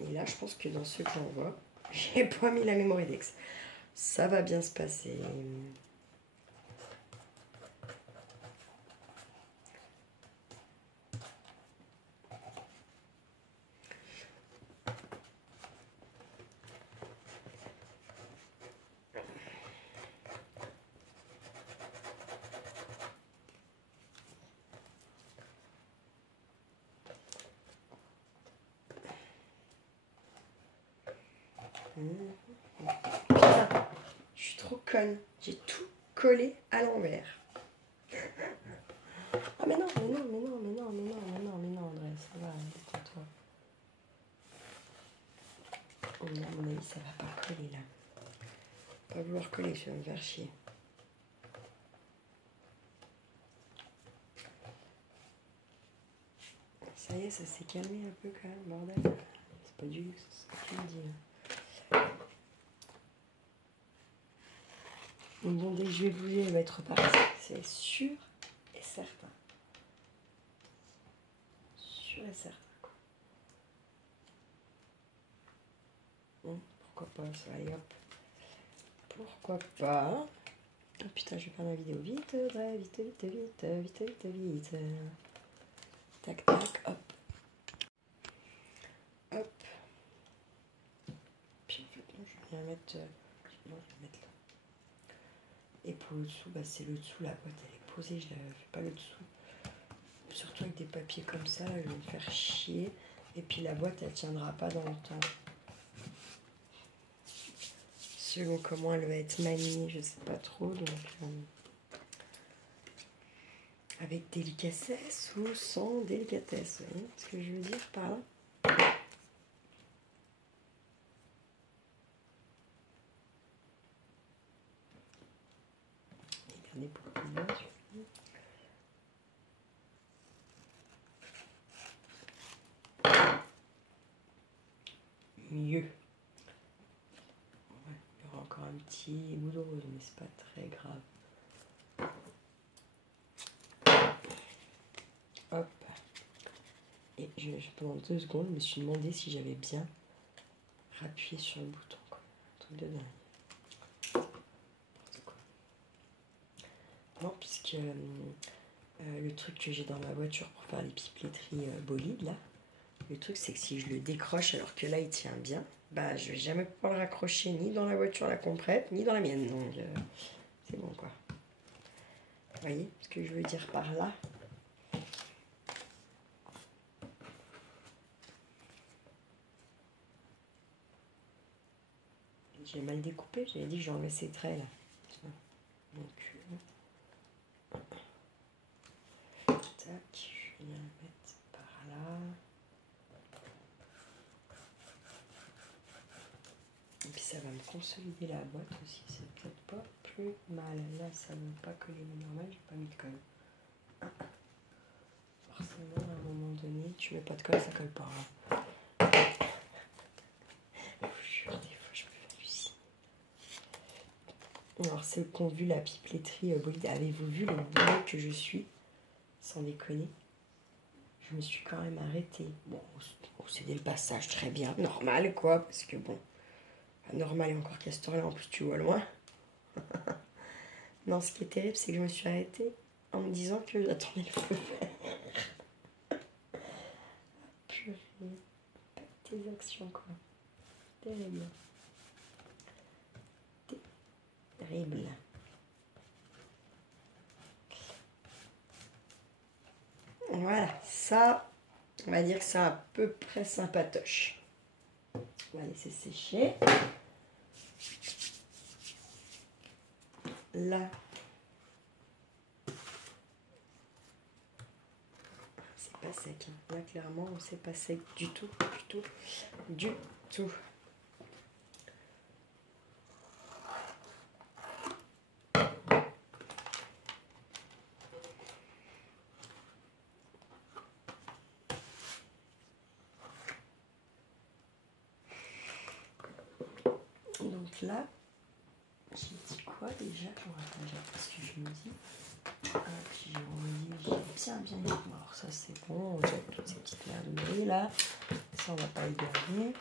Et là, je pense que dans ceux que j'envoie, j'ai pas mis la mémoridex. Ça va bien se passer. Putain, je suis trop conne. J'ai tout collé à l'envers. Ah mais non, mais non, mais non, mais non, mais non, mais non, mais non, André, ça va, détends-toi. Oh non, à mon avis, ça va pas coller là. Pas vouloir coller, je vais me faire chier. Ça y est, ça s'est calmé un peu quand même, bordel. C'est pas du luxe, c'est ce que tu me dis. Bon, dès que je vais bouger, elle va être repartie. C'est sûr et certain. Sûr et certain. Bon, pourquoi pas, ça, allez hop. Pourquoi pas. Oh putain, je vais faire ma vidéo vite, Audrey, vite, vite, vite, vite, vite, vite. Tac, tac, hop. Hop. Puis en fait, non, je vais la mettre, non, je vais la mettre là. Et pour le dessous, bah, c'est le dessous, la boîte elle est posée, je ne fais pas le dessous. Surtout avec des papiers comme ça, là, je vais me faire chier. Et puis la boîte, elle tiendra pas dans le temps. Selon comment elle va être maniée, je sais pas trop, donc... avec délicatesse ou sans délicatesse, vous voyez ce que je veux dire par là? Regardez pour tout le monde. Mieux. Ouais, il y aura encore un petit bout de rose, mais c'est pas très grave. Hop. Et pendant 2 secondes, je me suis demandé si j'avais bien appuyé sur le bouton. Quoi. Un truc de dingue. Non, puisque le truc que j'ai dans ma voiture pour faire les pipeleteries bolides, là, le truc c'est que si je le décroche alors que là il tient bien, bah je vais jamais pouvoir le raccrocher ni dans la voiture la complète, ni dans la mienne. Donc c'est bon quoi. Vous voyez ce que je veux dire par là? J'ai mal découpé, j'avais dit que j'enlevais ces traits là. Donc, tac, je vais la mettre par là. Et puis ça va me consolider la boîte aussi, c'est peut-être pas plus mal. Là, ça ne veut pas coller, mais normal, j'ai pas mis de colle. Forcément, à un moment donné, tu mets pas de colle, ça colle pas. Hein. Des fois, je me fais halluciner. Alors, ceux qui ont vu la pipeleterie bolide, avez-vous vu le boulot que je suis? Sans déconner. Je me suis quand même arrêtée. Bon, c'est dès le passage, très bien, normal quoi, parce que bon, normal et encore qu'à cette heure-là, en plus tu vois loin. Non, ce qui est terrible, c'est que je me suis arrêtée en me disant que j'attendais le feu vert. Purée, pas tes actions quoi. Terrible. Terrible. Voilà, ça, on va dire que c'est à peu près sympatoche. On va laisser sécher. Là, c'est pas sec. Hein. Là, clairement, c'est pas sec du tout, du tout, du tout. là, j'ai dit quoi déjà? Parce que je me dis, puis on me dit, j'ai bien mis. Alors ça c'est bon, on jette toutes ces petites merderies là. Ça on va pas les garder.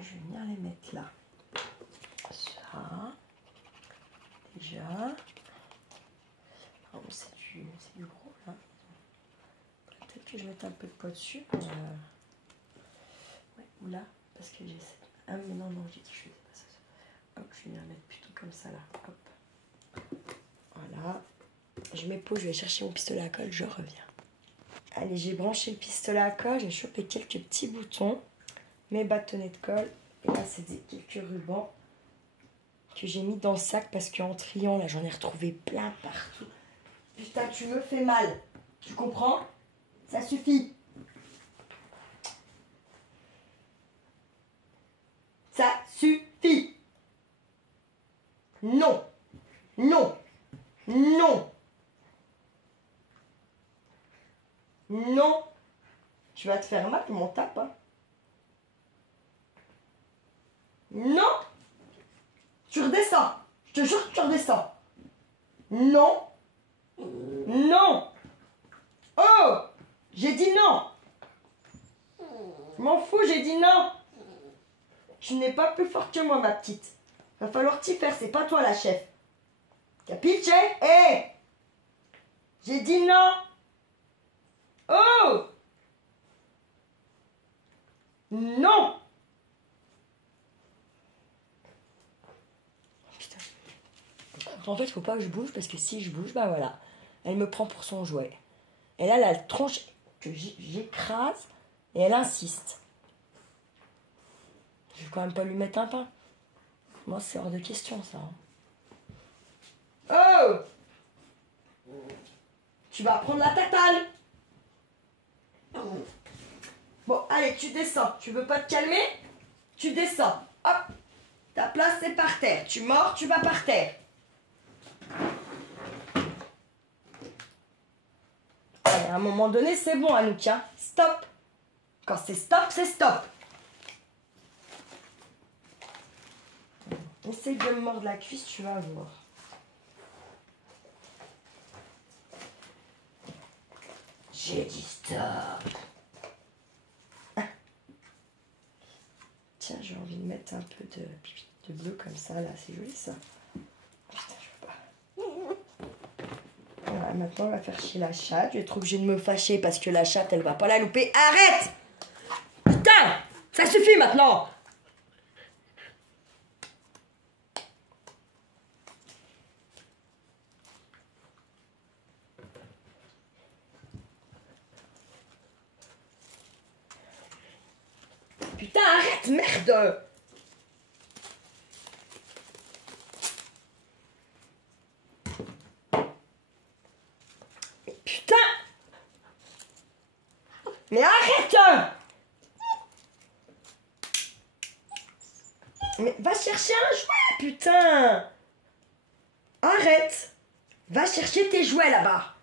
Je vais venir les mettre là. Ça, déjà. Oh, c'est du gros là. Peut-être que je vais mettre un peu de poids dessus. Ouais, ou là, parce que j'ai. Ah, mais non, j'ai dit que je faisais pas ça. Hop, je vais venir mettre plutôt comme ça là. Hop. Voilà. Je m'épose, je vais chercher mon pistolet à colle, je reviens. Allez, j'ai branché le pistolet à colle, j'ai chopé quelques petits boutons, mes bâtonnets de colle. Et là, c'est quelques rubans que j'ai mis dans le sac parce qu'en triant, là, j'en ai retrouvé plein partout. Putain, tu me fais mal. Tu comprends? Ça suffit. Ça suffit. Non. Non. Non. Non. Tu vas te faire mal, tu m'en tapes, hein. Non. Tu redescends. Je te jure que tu redescends. Non. Non. Oh. J'ai dit non. Je m'en fous, j'ai dit non. Tu n'es pas plus forte que moi, ma petite. Va falloir t'y faire, c'est pas toi la chef. Capiche? Hé. J'ai dit non. Oh. Non. Putain. En fait, faut pas que je bouge parce que si je bouge, bah voilà. Elle me prend pour son jouet. Et là, la tronche que j'écrase et elle insiste. Je vais quand même pas lui mettre un pain. Moi, c'est hors de question, ça. Oh! Tu vas prendre la tatane. Bon, allez, tu descends. Tu veux pas te calmer? Tu descends. Hop! Ta place, c'est par terre. Tu mords, tu vas par terre. Allez, à un moment donné, c'est bon, Anouk, hein. Stop. Quand c'est stop, c'est stop. Essaye de me mordre la cuisse, tu vas voir. J'ai dit stop. Tiens, j'ai envie de mettre un peu de bleu comme ça, là. C'est joli, ça. Putain, je veux pas. Voilà, maintenant, on va faire chier la chatte. Je vais être obligée de me fâcher parce que la chatte, elle va pas la louper. Arrête! Putain! Ça suffit, maintenant! Putain, arrête, merde! Putain! Mais arrête! Mais va chercher un jouet, putain! Arrête! Va chercher tes jouets là-bas!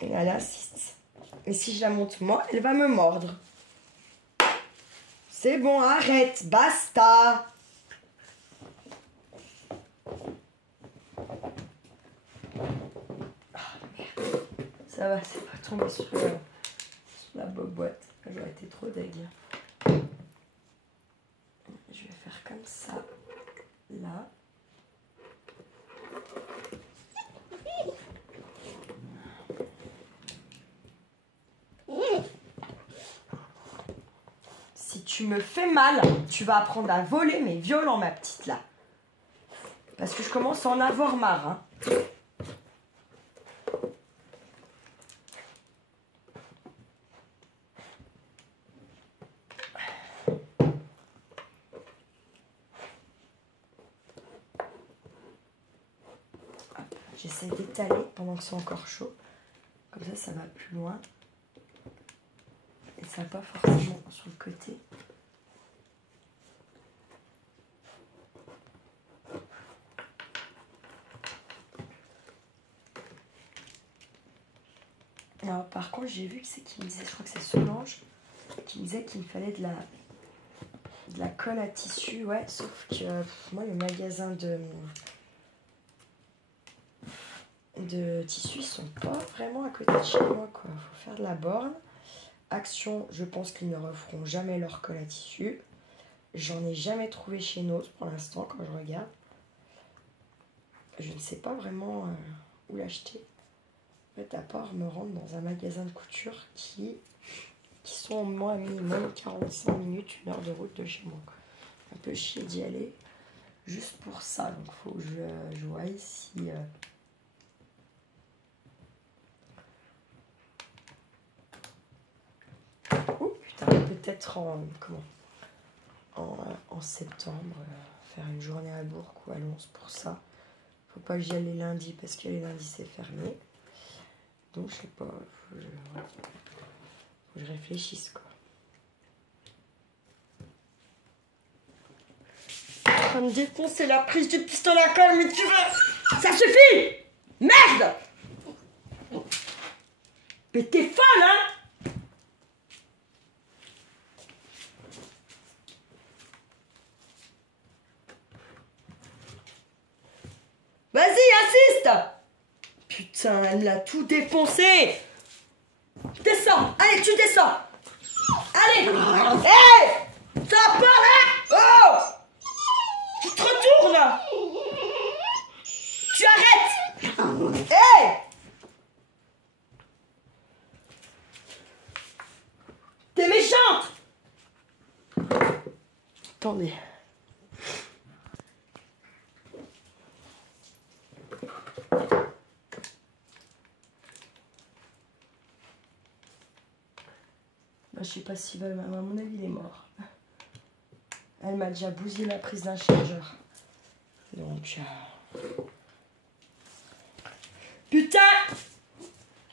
Et elle insiste. Et si je la monte moi, elle va me mordre. C'est bon, arrête, basta. Oh, merde. Ça va, c'est pas tombé sur la boîte. J'aurais été trop deg. Je vais faire comme ça, là. Si tu me fais mal, tu vas apprendre à voler, mais violent, ma petite, là. Parce que je commence à en avoir marre, hein. J'essaie d'étaler pendant que c'est encore chaud. Comme comme ça va plus loin. Et ça va pas forcément sur le côté. Alors, par contre, j'ai vu que c'est qui me disait, je crois que c'est Solange, qui me disait qu'il me fallait de la colle à tissu. Ouais, sauf que moi, le magasin de tissus, ils sont pas vraiment à côté de chez moi, quoi. Faut faire de la borne. Action, je pense qu'ils ne referont jamais leur colle à tissu. J'en ai jamais trouvé chez Nose pour l'instant, quand je regarde. Je ne sais pas vraiment où l'acheter. En fait, à part me rendre dans un magasin de couture qui sont au moins minimum 45 minutes, 1 heure de route de chez moi. Un peu chier d'y aller, juste pour ça. Donc, il faut que je voie si... Oh putain, peut-être en septembre, faire une journée à Bourg ou à Lons pour ça. Faut pas que j'y aille les lundis parce que les lundis c'est fermé. Donc je sais pas, faut que je réfléchisse quoi. Ça me défoncer la prise du pistolet à colle, mais tu veux... Ça suffit! Merde! Mais t'es folle, hein? Vas-y, insiste! Putain, elle me l'a tout défoncé! Descends! Allez, tu descends! Allez! Hé! Ça va pas là? Oh! Tu te retournes! Tu arrêtes! Hé! T'es méchante! Attendez. Je sais pas s'il va, à mon avis il est mort. Elle m'a déjà bousillé la prise d'un chargeur. Donc... Putain!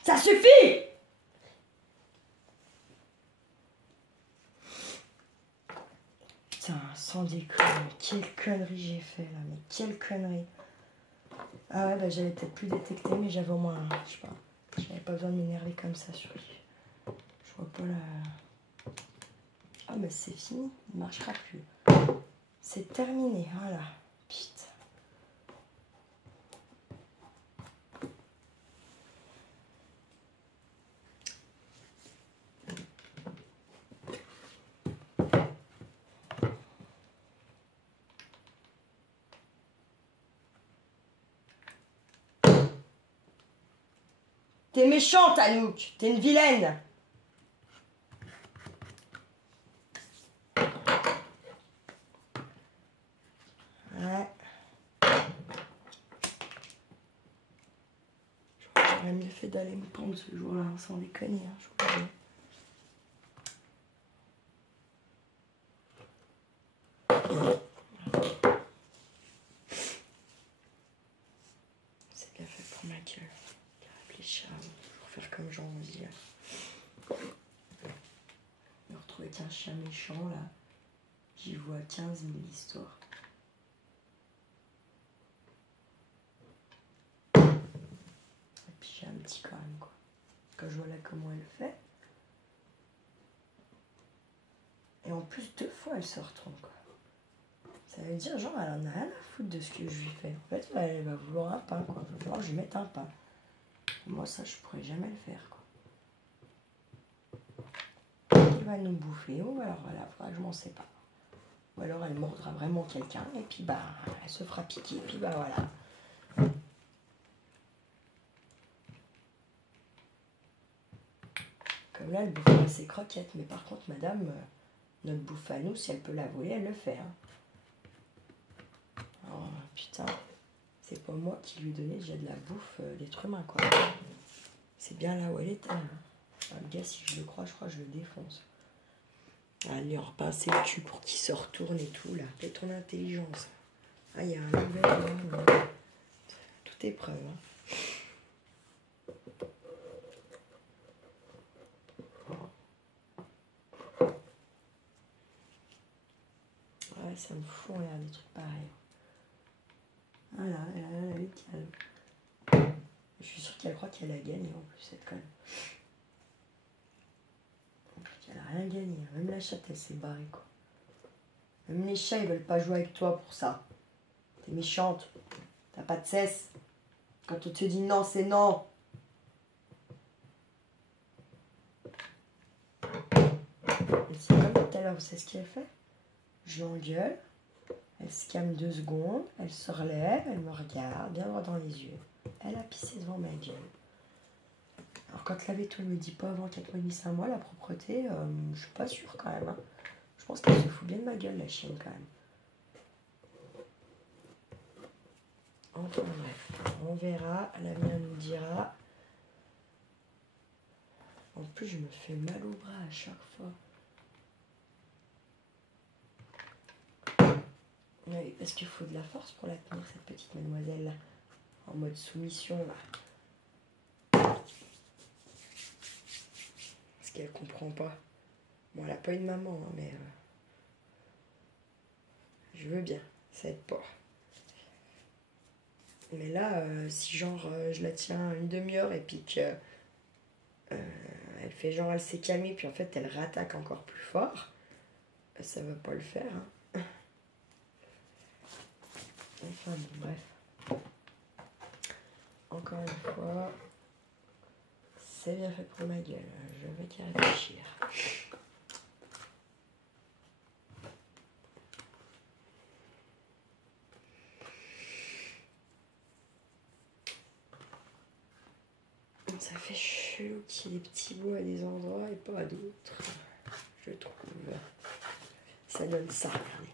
Ça suffit! Putain, sans déconner, quelle connerie j'ai fait là, mais quelle connerie. Ah ouais, bah j'avais peut-être plus détecté, mais j'avais au moins, je sais pas, j'avais pas besoin de m'énerver comme ça sur lui. Je vois pas la... Ah mais c'est fini, il ne marchera plus. C'est terminé, voilà. Putain. T'es méchante, Anouk. T'es une vilaine. Ouais. J'aurais mieux fait d'aller me pendre ce jour-là, sans déconner. Hein, je crois. C'est bien fait pour ma gueule. Réfléchir, pour faire comme j'ai envie. Me retrouver qu'un chien méchant là. J'y vois 15 000 histoires. Et puis j'ai un petit quand même quoi. Quand je vois là comment elle fait. Et en plus 2 fois elle se retourne quoi. Ça veut dire genre elle en a rien à foutre de ce que je lui fais. En fait elle va vouloir un pain quoi. Il va falloir que je lui mette un pain. Moi ça je pourrais jamais le faire quoi. Elle va nous bouffer ou alors voilà, faudra que je m'en sépare. Ou alors elle mordra vraiment quelqu'un et puis bah elle se fera piquer et puis bah voilà. Comme là elle bouffe ses croquettes, mais par contre madame, notre bouffe à nous, si elle peut la voler, elle le fait. Hein. Oh putain, c'est pas moi qui lui donnais déjà de la bouffe d'être humain quoi. C'est bien là où elle était. Hein. Ah, le gars si je le crois je le défonce. Allez, on repasser le cul pour qu'il se retourne et tout, là. Fais ton intelligence. Ah, il y a un nouvel... Tout est preuve. Hein. pareil, ça me fout en l'air des trucs pareils. Voilà, elle est calme. Je suis sûre qu'elle croit qu'elle a gagné en plus, cette conne. Elle a rien gagné, même la chatte elle s'est barrée quoi. Même les chats ils veulent pas jouer avec toi pour ça. T'es méchante, t'as pas de cesse. Quand on te dit non, c'est non. C'est comme tout à l'heure, vous savez ce qu'elle fait? Je l'engueule, elle se calme 2 secondes, elle se relève, elle me regarde bien droit dans les yeux. Elle a pissé devant ma gueule. Alors quand la Béto ne me dit pas avant 4 mois et demi, 5 mois, la propreté, je suis pas sûre quand même. Hein. Je pense qu'elle se fout bien de ma gueule, la chienne quand même. Enfin bref, on verra, l'avenir nous dira. En plus, je me fais mal au bras à chaque fois. Oui, parce qu'il faut de la force pour la tenir, cette petite mademoiselle là. En mode soumission là. Parce qu'elle comprend pas. Bon, elle n'a pas une maman, hein, mais je veux bien, ça aide pas. Mais là, si genre je la tiens une demi-heure et puis que elle fait genre elle s'est calmée, puis en fait elle rattaque encore plus fort, ça va pas le faire. Hein. Enfin bon, bref. Encore une fois, c'est bien fait pour ma gueule, je vais qu'y réfléchir. Ça fait chelou qu'il y ait des petits bouts à des endroits et pas à d'autres, je trouve. Ça donne ça, regardez.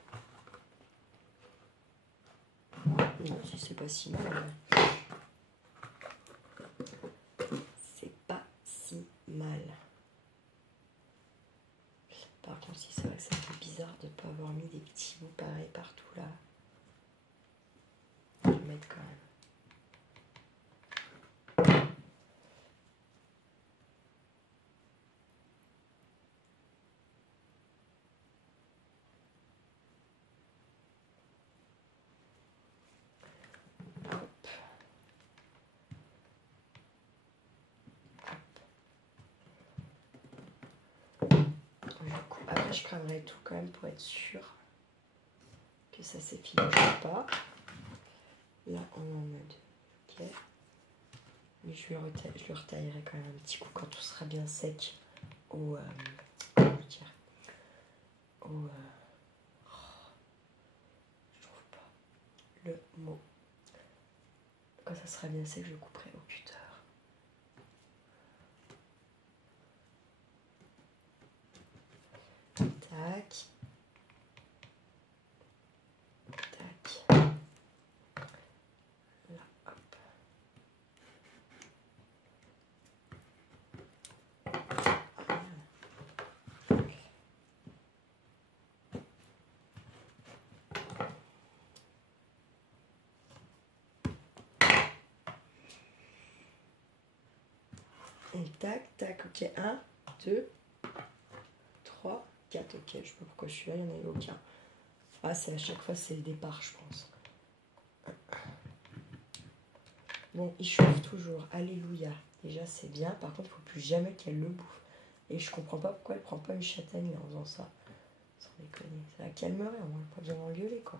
Non, si c'est pas si mal. C'est pas si mal. Par contre, si c'est vrai que ça fait bizarre de ne pas avoir mis des petits bouts pareils partout là. Je vais mettre quand même. Après, je cramerai tout quand même pour être sûr que ça s'effiloche pas. Là, on est en mode ok. Mais je lui retaillerai quand même un petit coup quand tout sera bien sec au. Comment dire, au. Je trouve pas le mot. Quand ça sera bien sec, je le couperai au cutter. Tac. Tac. Là, hop. Et tac, tac, ok. 1, 2, 3, 4, ok. Je sais pas pourquoi je suis là, il n'y en a eu aucun. Ah, c'est à chaque fois, c'est le départ, je pense. Bon, il chauffe toujours. Alléluia. Déjà, c'est bien. Par contre, il ne faut plus jamais qu'elle le bouffe. Et je comprends pas pourquoi elle prend pas une châtaigne en faisant ça. Sans déconner. Ça la calmerait, on n'a pas besoin d'engueuler, quoi.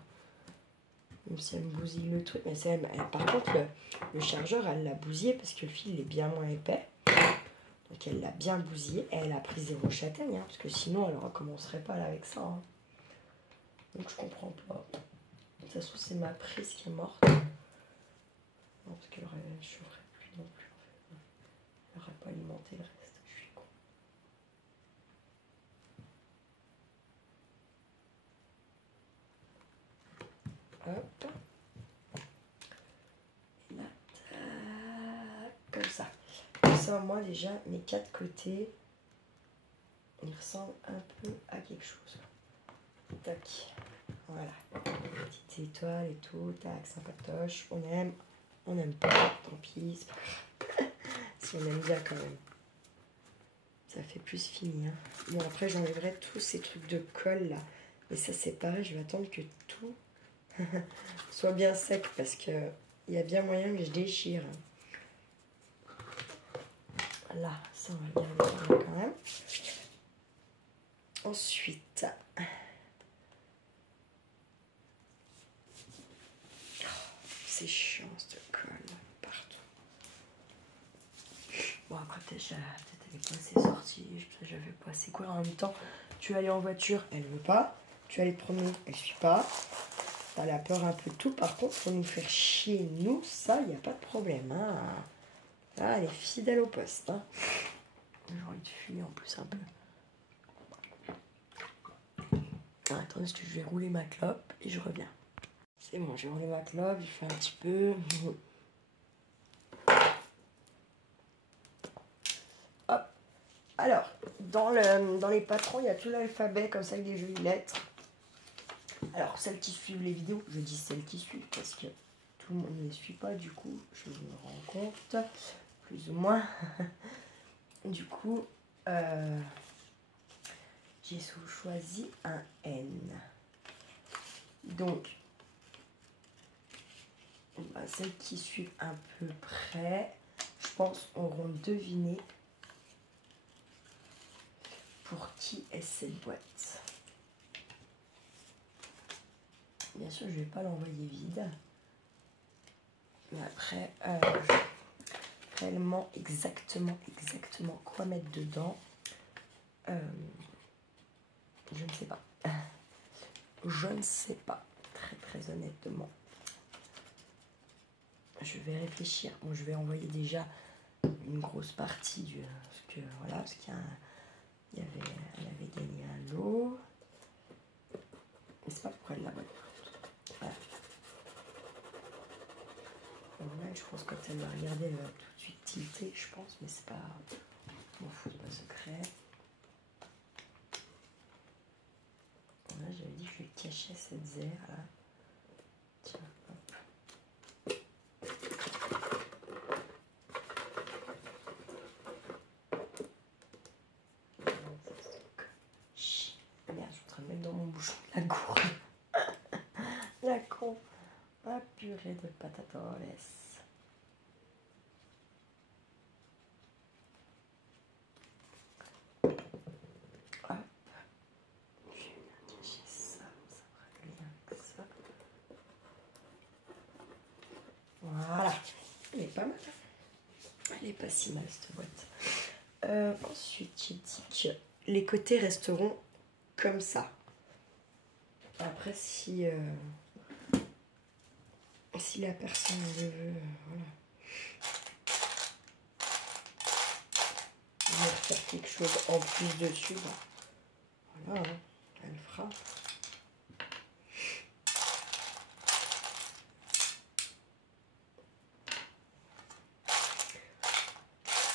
Même si elle me bousille le truc. Mais par contre, le chargeur, elle l'a bousillé parce que le fil est bien moins épais. Donc, elle l'a bien bousillé. Et elle a pris 0 châtaigne. Hein, parce que sinon, elle ne recommencerait pas là avec ça. Hein. Donc, je comprends pas. De toute façon, c'est ma prise qui est morte. Non, parce qu'elle ne chaufferait plus non plus. Elle n'aurait pas alimenté le reste. Je suis con. Hop. Et là, tac, comme ça. Comme ça, moi, déjà, mes 4 côtés, ils ressemblent un peu à quelque chose. Tac. Voilà. Petites étoiles et tout. Tac, sympatoche. On n'aime pas. Tant pis, c'est pas grave. Si on aime bien quand même. Ça fait plus fini. Hein. Bon, après, j'enlèverai tous ces trucs de colle là. Et ça c'est pareil, je vais attendre que tout soit bien sec parce que il y a bien moyen que je déchire. Là, ça on va bien le faire quand même. Ensuite, c'est chiant ce colle partout. Bon après peut-être elle est pas assez sortie, j'avais pas assez quoi en même temps. Tu vas aller en voiture, elle veut pas. Tu vas aller te promener, elle suit pas. Elle a peur un peu de tout. Par contre, pour nous faire chier, nous, ça, il n'y a pas de problème. Hein. Là, elle est fidèle au poste. Hein. J'ai envie de fuir en plus un peu. Ah, attendez, parce que je vais rouler ma clope et je reviens. C'est bon, j'ai roulé ma clope, il fait un petit peu. Hop. Alors, dans les patrons, il y a tout l'alphabet comme ça avec des jolies lettres. Alors, celles qui suivent les vidéos, je dis celles qui suivent parce que tout le monde ne les suit pas, du coup, je me rends compte, plus ou moins. Du coup, j'ai choisi un N. Donc, celles qui suivent un peu près, je pense, auront deviné pour qui est cette boîte. Bien sûr, je ne vais pas l'envoyer vide. Mais après, réellement, exactement quoi mettre dedans, je ne sais pas. Je ne sais pas, très honnêtement. Je vais réfléchir. Bon, je vais envoyer déjà une grosse partie du... Parce que, voilà, parce qu'il y a, elle avait gagné un lot. Mais c'est pas pourquoi elle l'a bonne. Voilà. Là, je pense que quand elle va regarder, elle va tout de suite tilter, je pense. Mais c'est pas... Je m'en fous, c'est pas secret. Là, j'avais dit que je cachais cette zère, là. Tiens, hop. Merde, je suis en train de mettre dans mon bouchon la gourde. La con. Ah, purée de patatoles. Hop. Je vais bien cacher ça. Ça va aller avec ça. Voilà. Elle est pas mal. Elle est pas si mal cette boîte. Ensuite, j'ai dit que les côtés resteront comme ça. Après, si la personne le veut, voilà. Je vais faire quelque chose en plus dessus. Bah, voilà, hein, elle fera.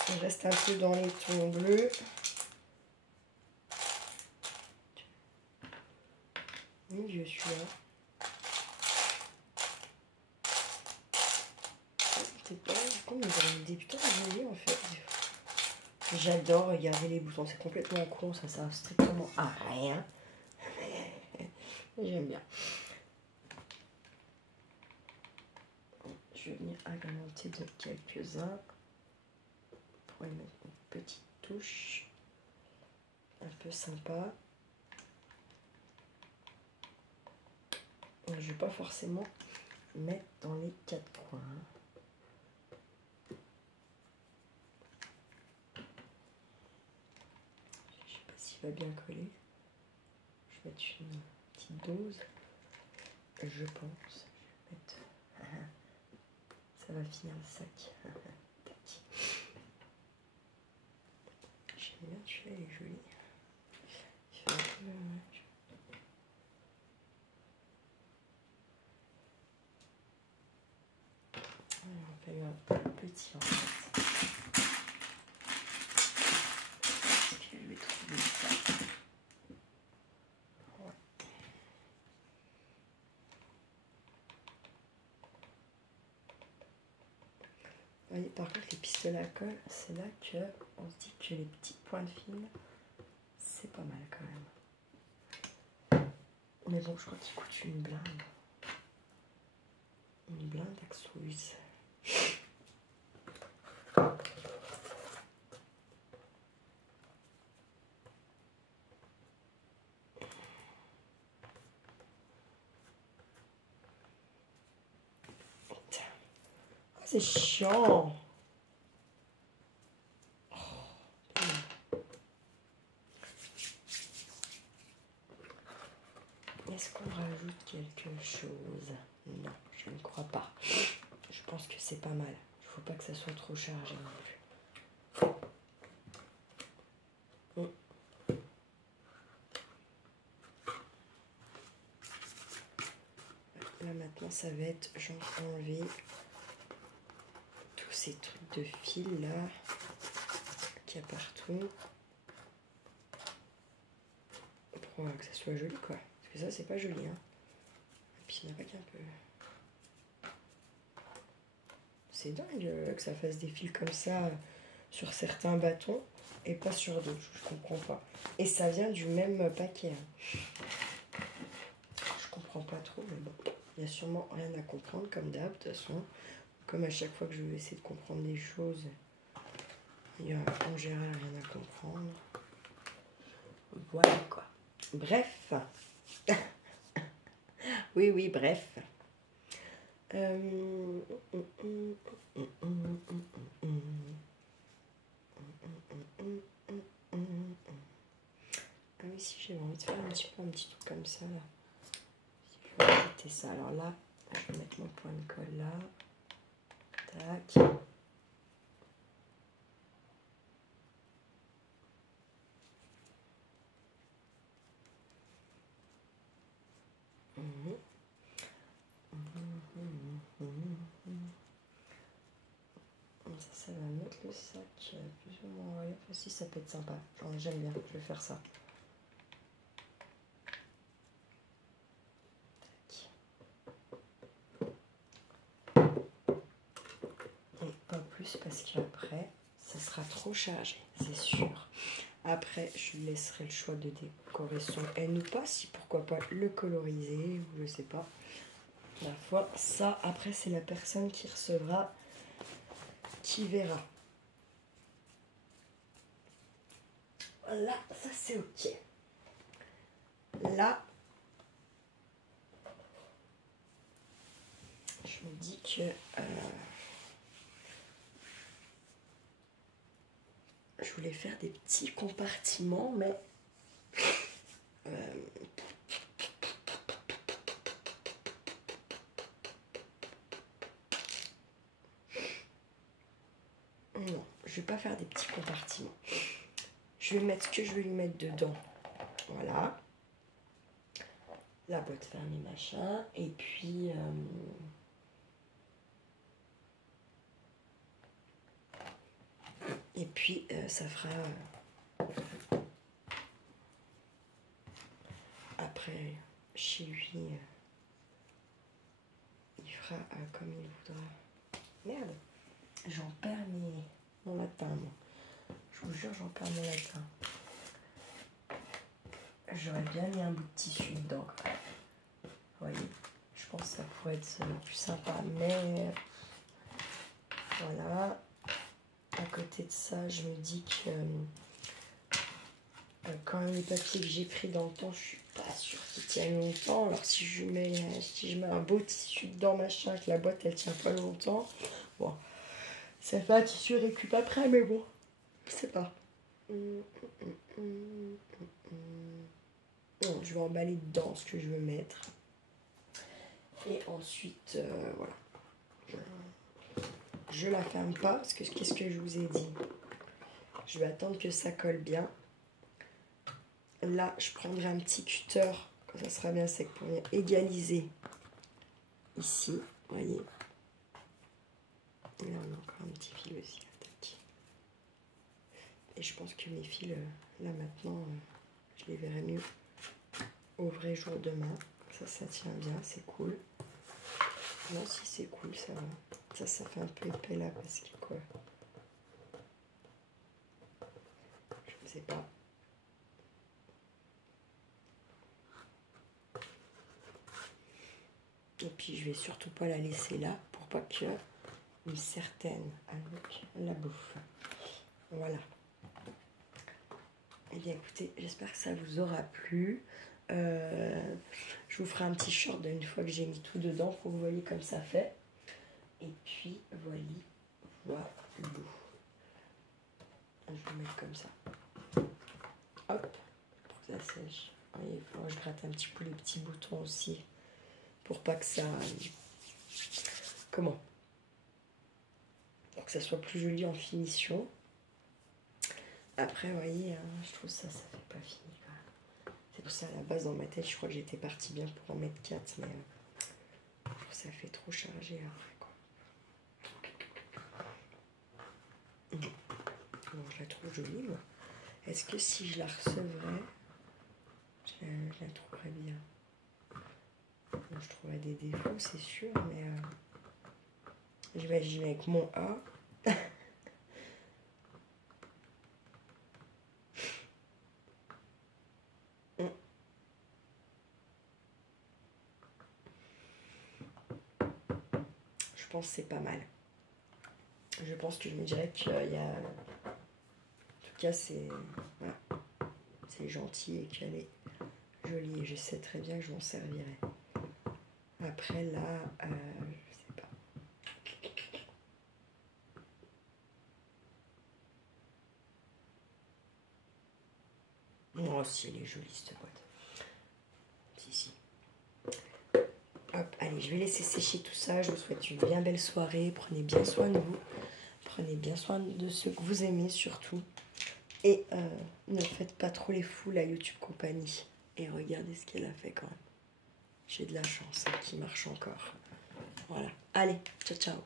On reste un peu dans les tons bleus. Oui, je suis là. C'est pas comme dans les débutants, en fait. J'adore regarder les boutons, c'est complètement con, ça sert strictement à rien. J'aime bien. Je vais venir agrémenter de quelques-uns pour y mettre une petite touche un peu sympa. Je ne vais pas forcément mettre dans les quatre coins. Je sais pas s'il va bien coller. Je vais mettre une petite dose. Je pense. Je vais mettre... Ça va finir le sac. J'aime bien, celui-là, elle est jolie. Il fait un peu... On fait un peu petit en fait. Est-ce que je vais trouver ça? Ouais. Vous voyez, par contre, les pistolets à colle, c'est là que on se dit que les petits points de fil, c'est pas mal quand même. Mais bon, je crois qu'il coûte une blinde. Une blinde Axouis. C'est chiant. Est-ce qu'on rajoute quelque chose? Non, je ne crois pas. Je pense que c'est pas mal. Il ne faut pas que ça soit trop chargé non plus. Là maintenant ça va être genre enlever tous ces trucs de fil là qu'il y a partout pour que ça soit joli quoi. Parce que ça c'est pas joli hein. Et puis il n'y en a pas qu'un peu. C'est dingue que ça fasse des fils comme ça sur certains bâtons et pas sur d'autres, je comprends pas. Et ça vient du même paquet. Hein. Je comprends pas trop, mais bon. Il n'y a sûrement rien à comprendre comme d'hab, de toute façon. Comme à chaque fois que je vais essayer de comprendre des choses, il n'y a en général rien à comprendre. Voilà quoi. Bref. Oui, bref. Ah oui, si j'avais envie de faire un petit truc comme ça là. Si je vais rajouter ça. Alors là, je vais mettre mon point de colle là. Tac. Ça va mettre le sac plus ou moins. Ouais, aussi ça peut être sympa. J'aime bien, je vais faire ça. Et pas plus parce qu'après, ça sera trop chargé, c'est sûr. Après, je lui laisserai le choix de décorer son N ou pas, si pourquoi pas le coloriser, ou je sais pas. La foi, ça, après, c'est la personne qui recevra, qui verra. Là, ça c'est ok. Là, je me dis que je voulais faire des petits compartiments, mais non, je vais pas faire des petits compartiments. Je vais mettre ce que je vais lui mettre dedans. Voilà. La boîte fermée, machin. Et puis... ça fera... après, chez lui, il fera comme il voudra. Merde, j'en perds mon latin, moi. Je vous jure, j'en perds mon latin. J'aurais bien mis un bout de tissu dedans. Vous voyez, je pense que ça pourrait être plus sympa. Mais voilà. À côté de ça, je me dis que quand même les papiers que j'ai pris dans le temps, je suis pas sûre qu'ils tiennent longtemps. Alors si je mets un beau tissu dedans, machin, que la boîte elle tient pas longtemps, bon, ça fait un tissu récup après, mais bon, je sais pas. Non, je vais emballer dedans ce que je veux mettre. Et ensuite, voilà. Je la ferme pas, parce que qu'est-ce que je vous ai dit? Je vais attendre que ça colle bien. Là, je prendrai un petit cutter, quand ça sera bien sec, pour venir égaliser ici, vous voyez. Et là, on a encore un petit fil aussi. Et je pense que mes fils, là maintenant, je les verrai mieux au vrai jour demain. Ça tient bien, c'est cool. Non, si c'est cool, ça va. Ça fait un peu épais là, parce que quoi? Je ne sais pas. Et puis je vais surtout pas la laisser là pour pas que une certaine avec la bouffe. Voilà. Et bien écoutez, j'espère que ça vous aura plu. Je vous ferai un petit short une fois que j'ai mis tout dedans pour que vous voyez comme ça fait. Et puis voilà. Je vais le mettre comme ça. Hop, pour que ça sèche. Il faut que je gratte un petit peu les petits boutons aussi. Pour pas que ça... Comment? Pour que ça soit plus joli en finition. Après, vous voyez, je trouve ça fait pas fini. C'est pour ça, à la base, dans ma tête, je crois que j'étais partie bien pour en mettre 4, mais je trouve que ça fait trop chargé après, quoi. Bon, je la trouve jolie, moi. Est-ce que si je la recevrais, je la trouverais bien? Bon, je trouverais des défauts, c'est sûr, mais j'imagine avec mon A. Je pense que c'est pas mal. Je pense que je me dirais qu'il y a... En tout cas, c'est... Voilà. C'est gentil et qu'elle est jolie. Et je sais très bien que je m'en servirai. Après, là, je sais pas. Oh, si, elle est jolie, cette boîte. Si. Hop, allez, je vais laisser sécher tout ça. Je vous souhaite une bien belle soirée. Prenez bien soin de vous. Prenez bien soin de ceux que vous aimez, surtout. Et ne faites pas trop les fous, la YouTube compagnie. Et regardez ce qu'elle a fait quand même. J'ai de la chance, qui marche encore. Voilà. Allez, ciao, ciao.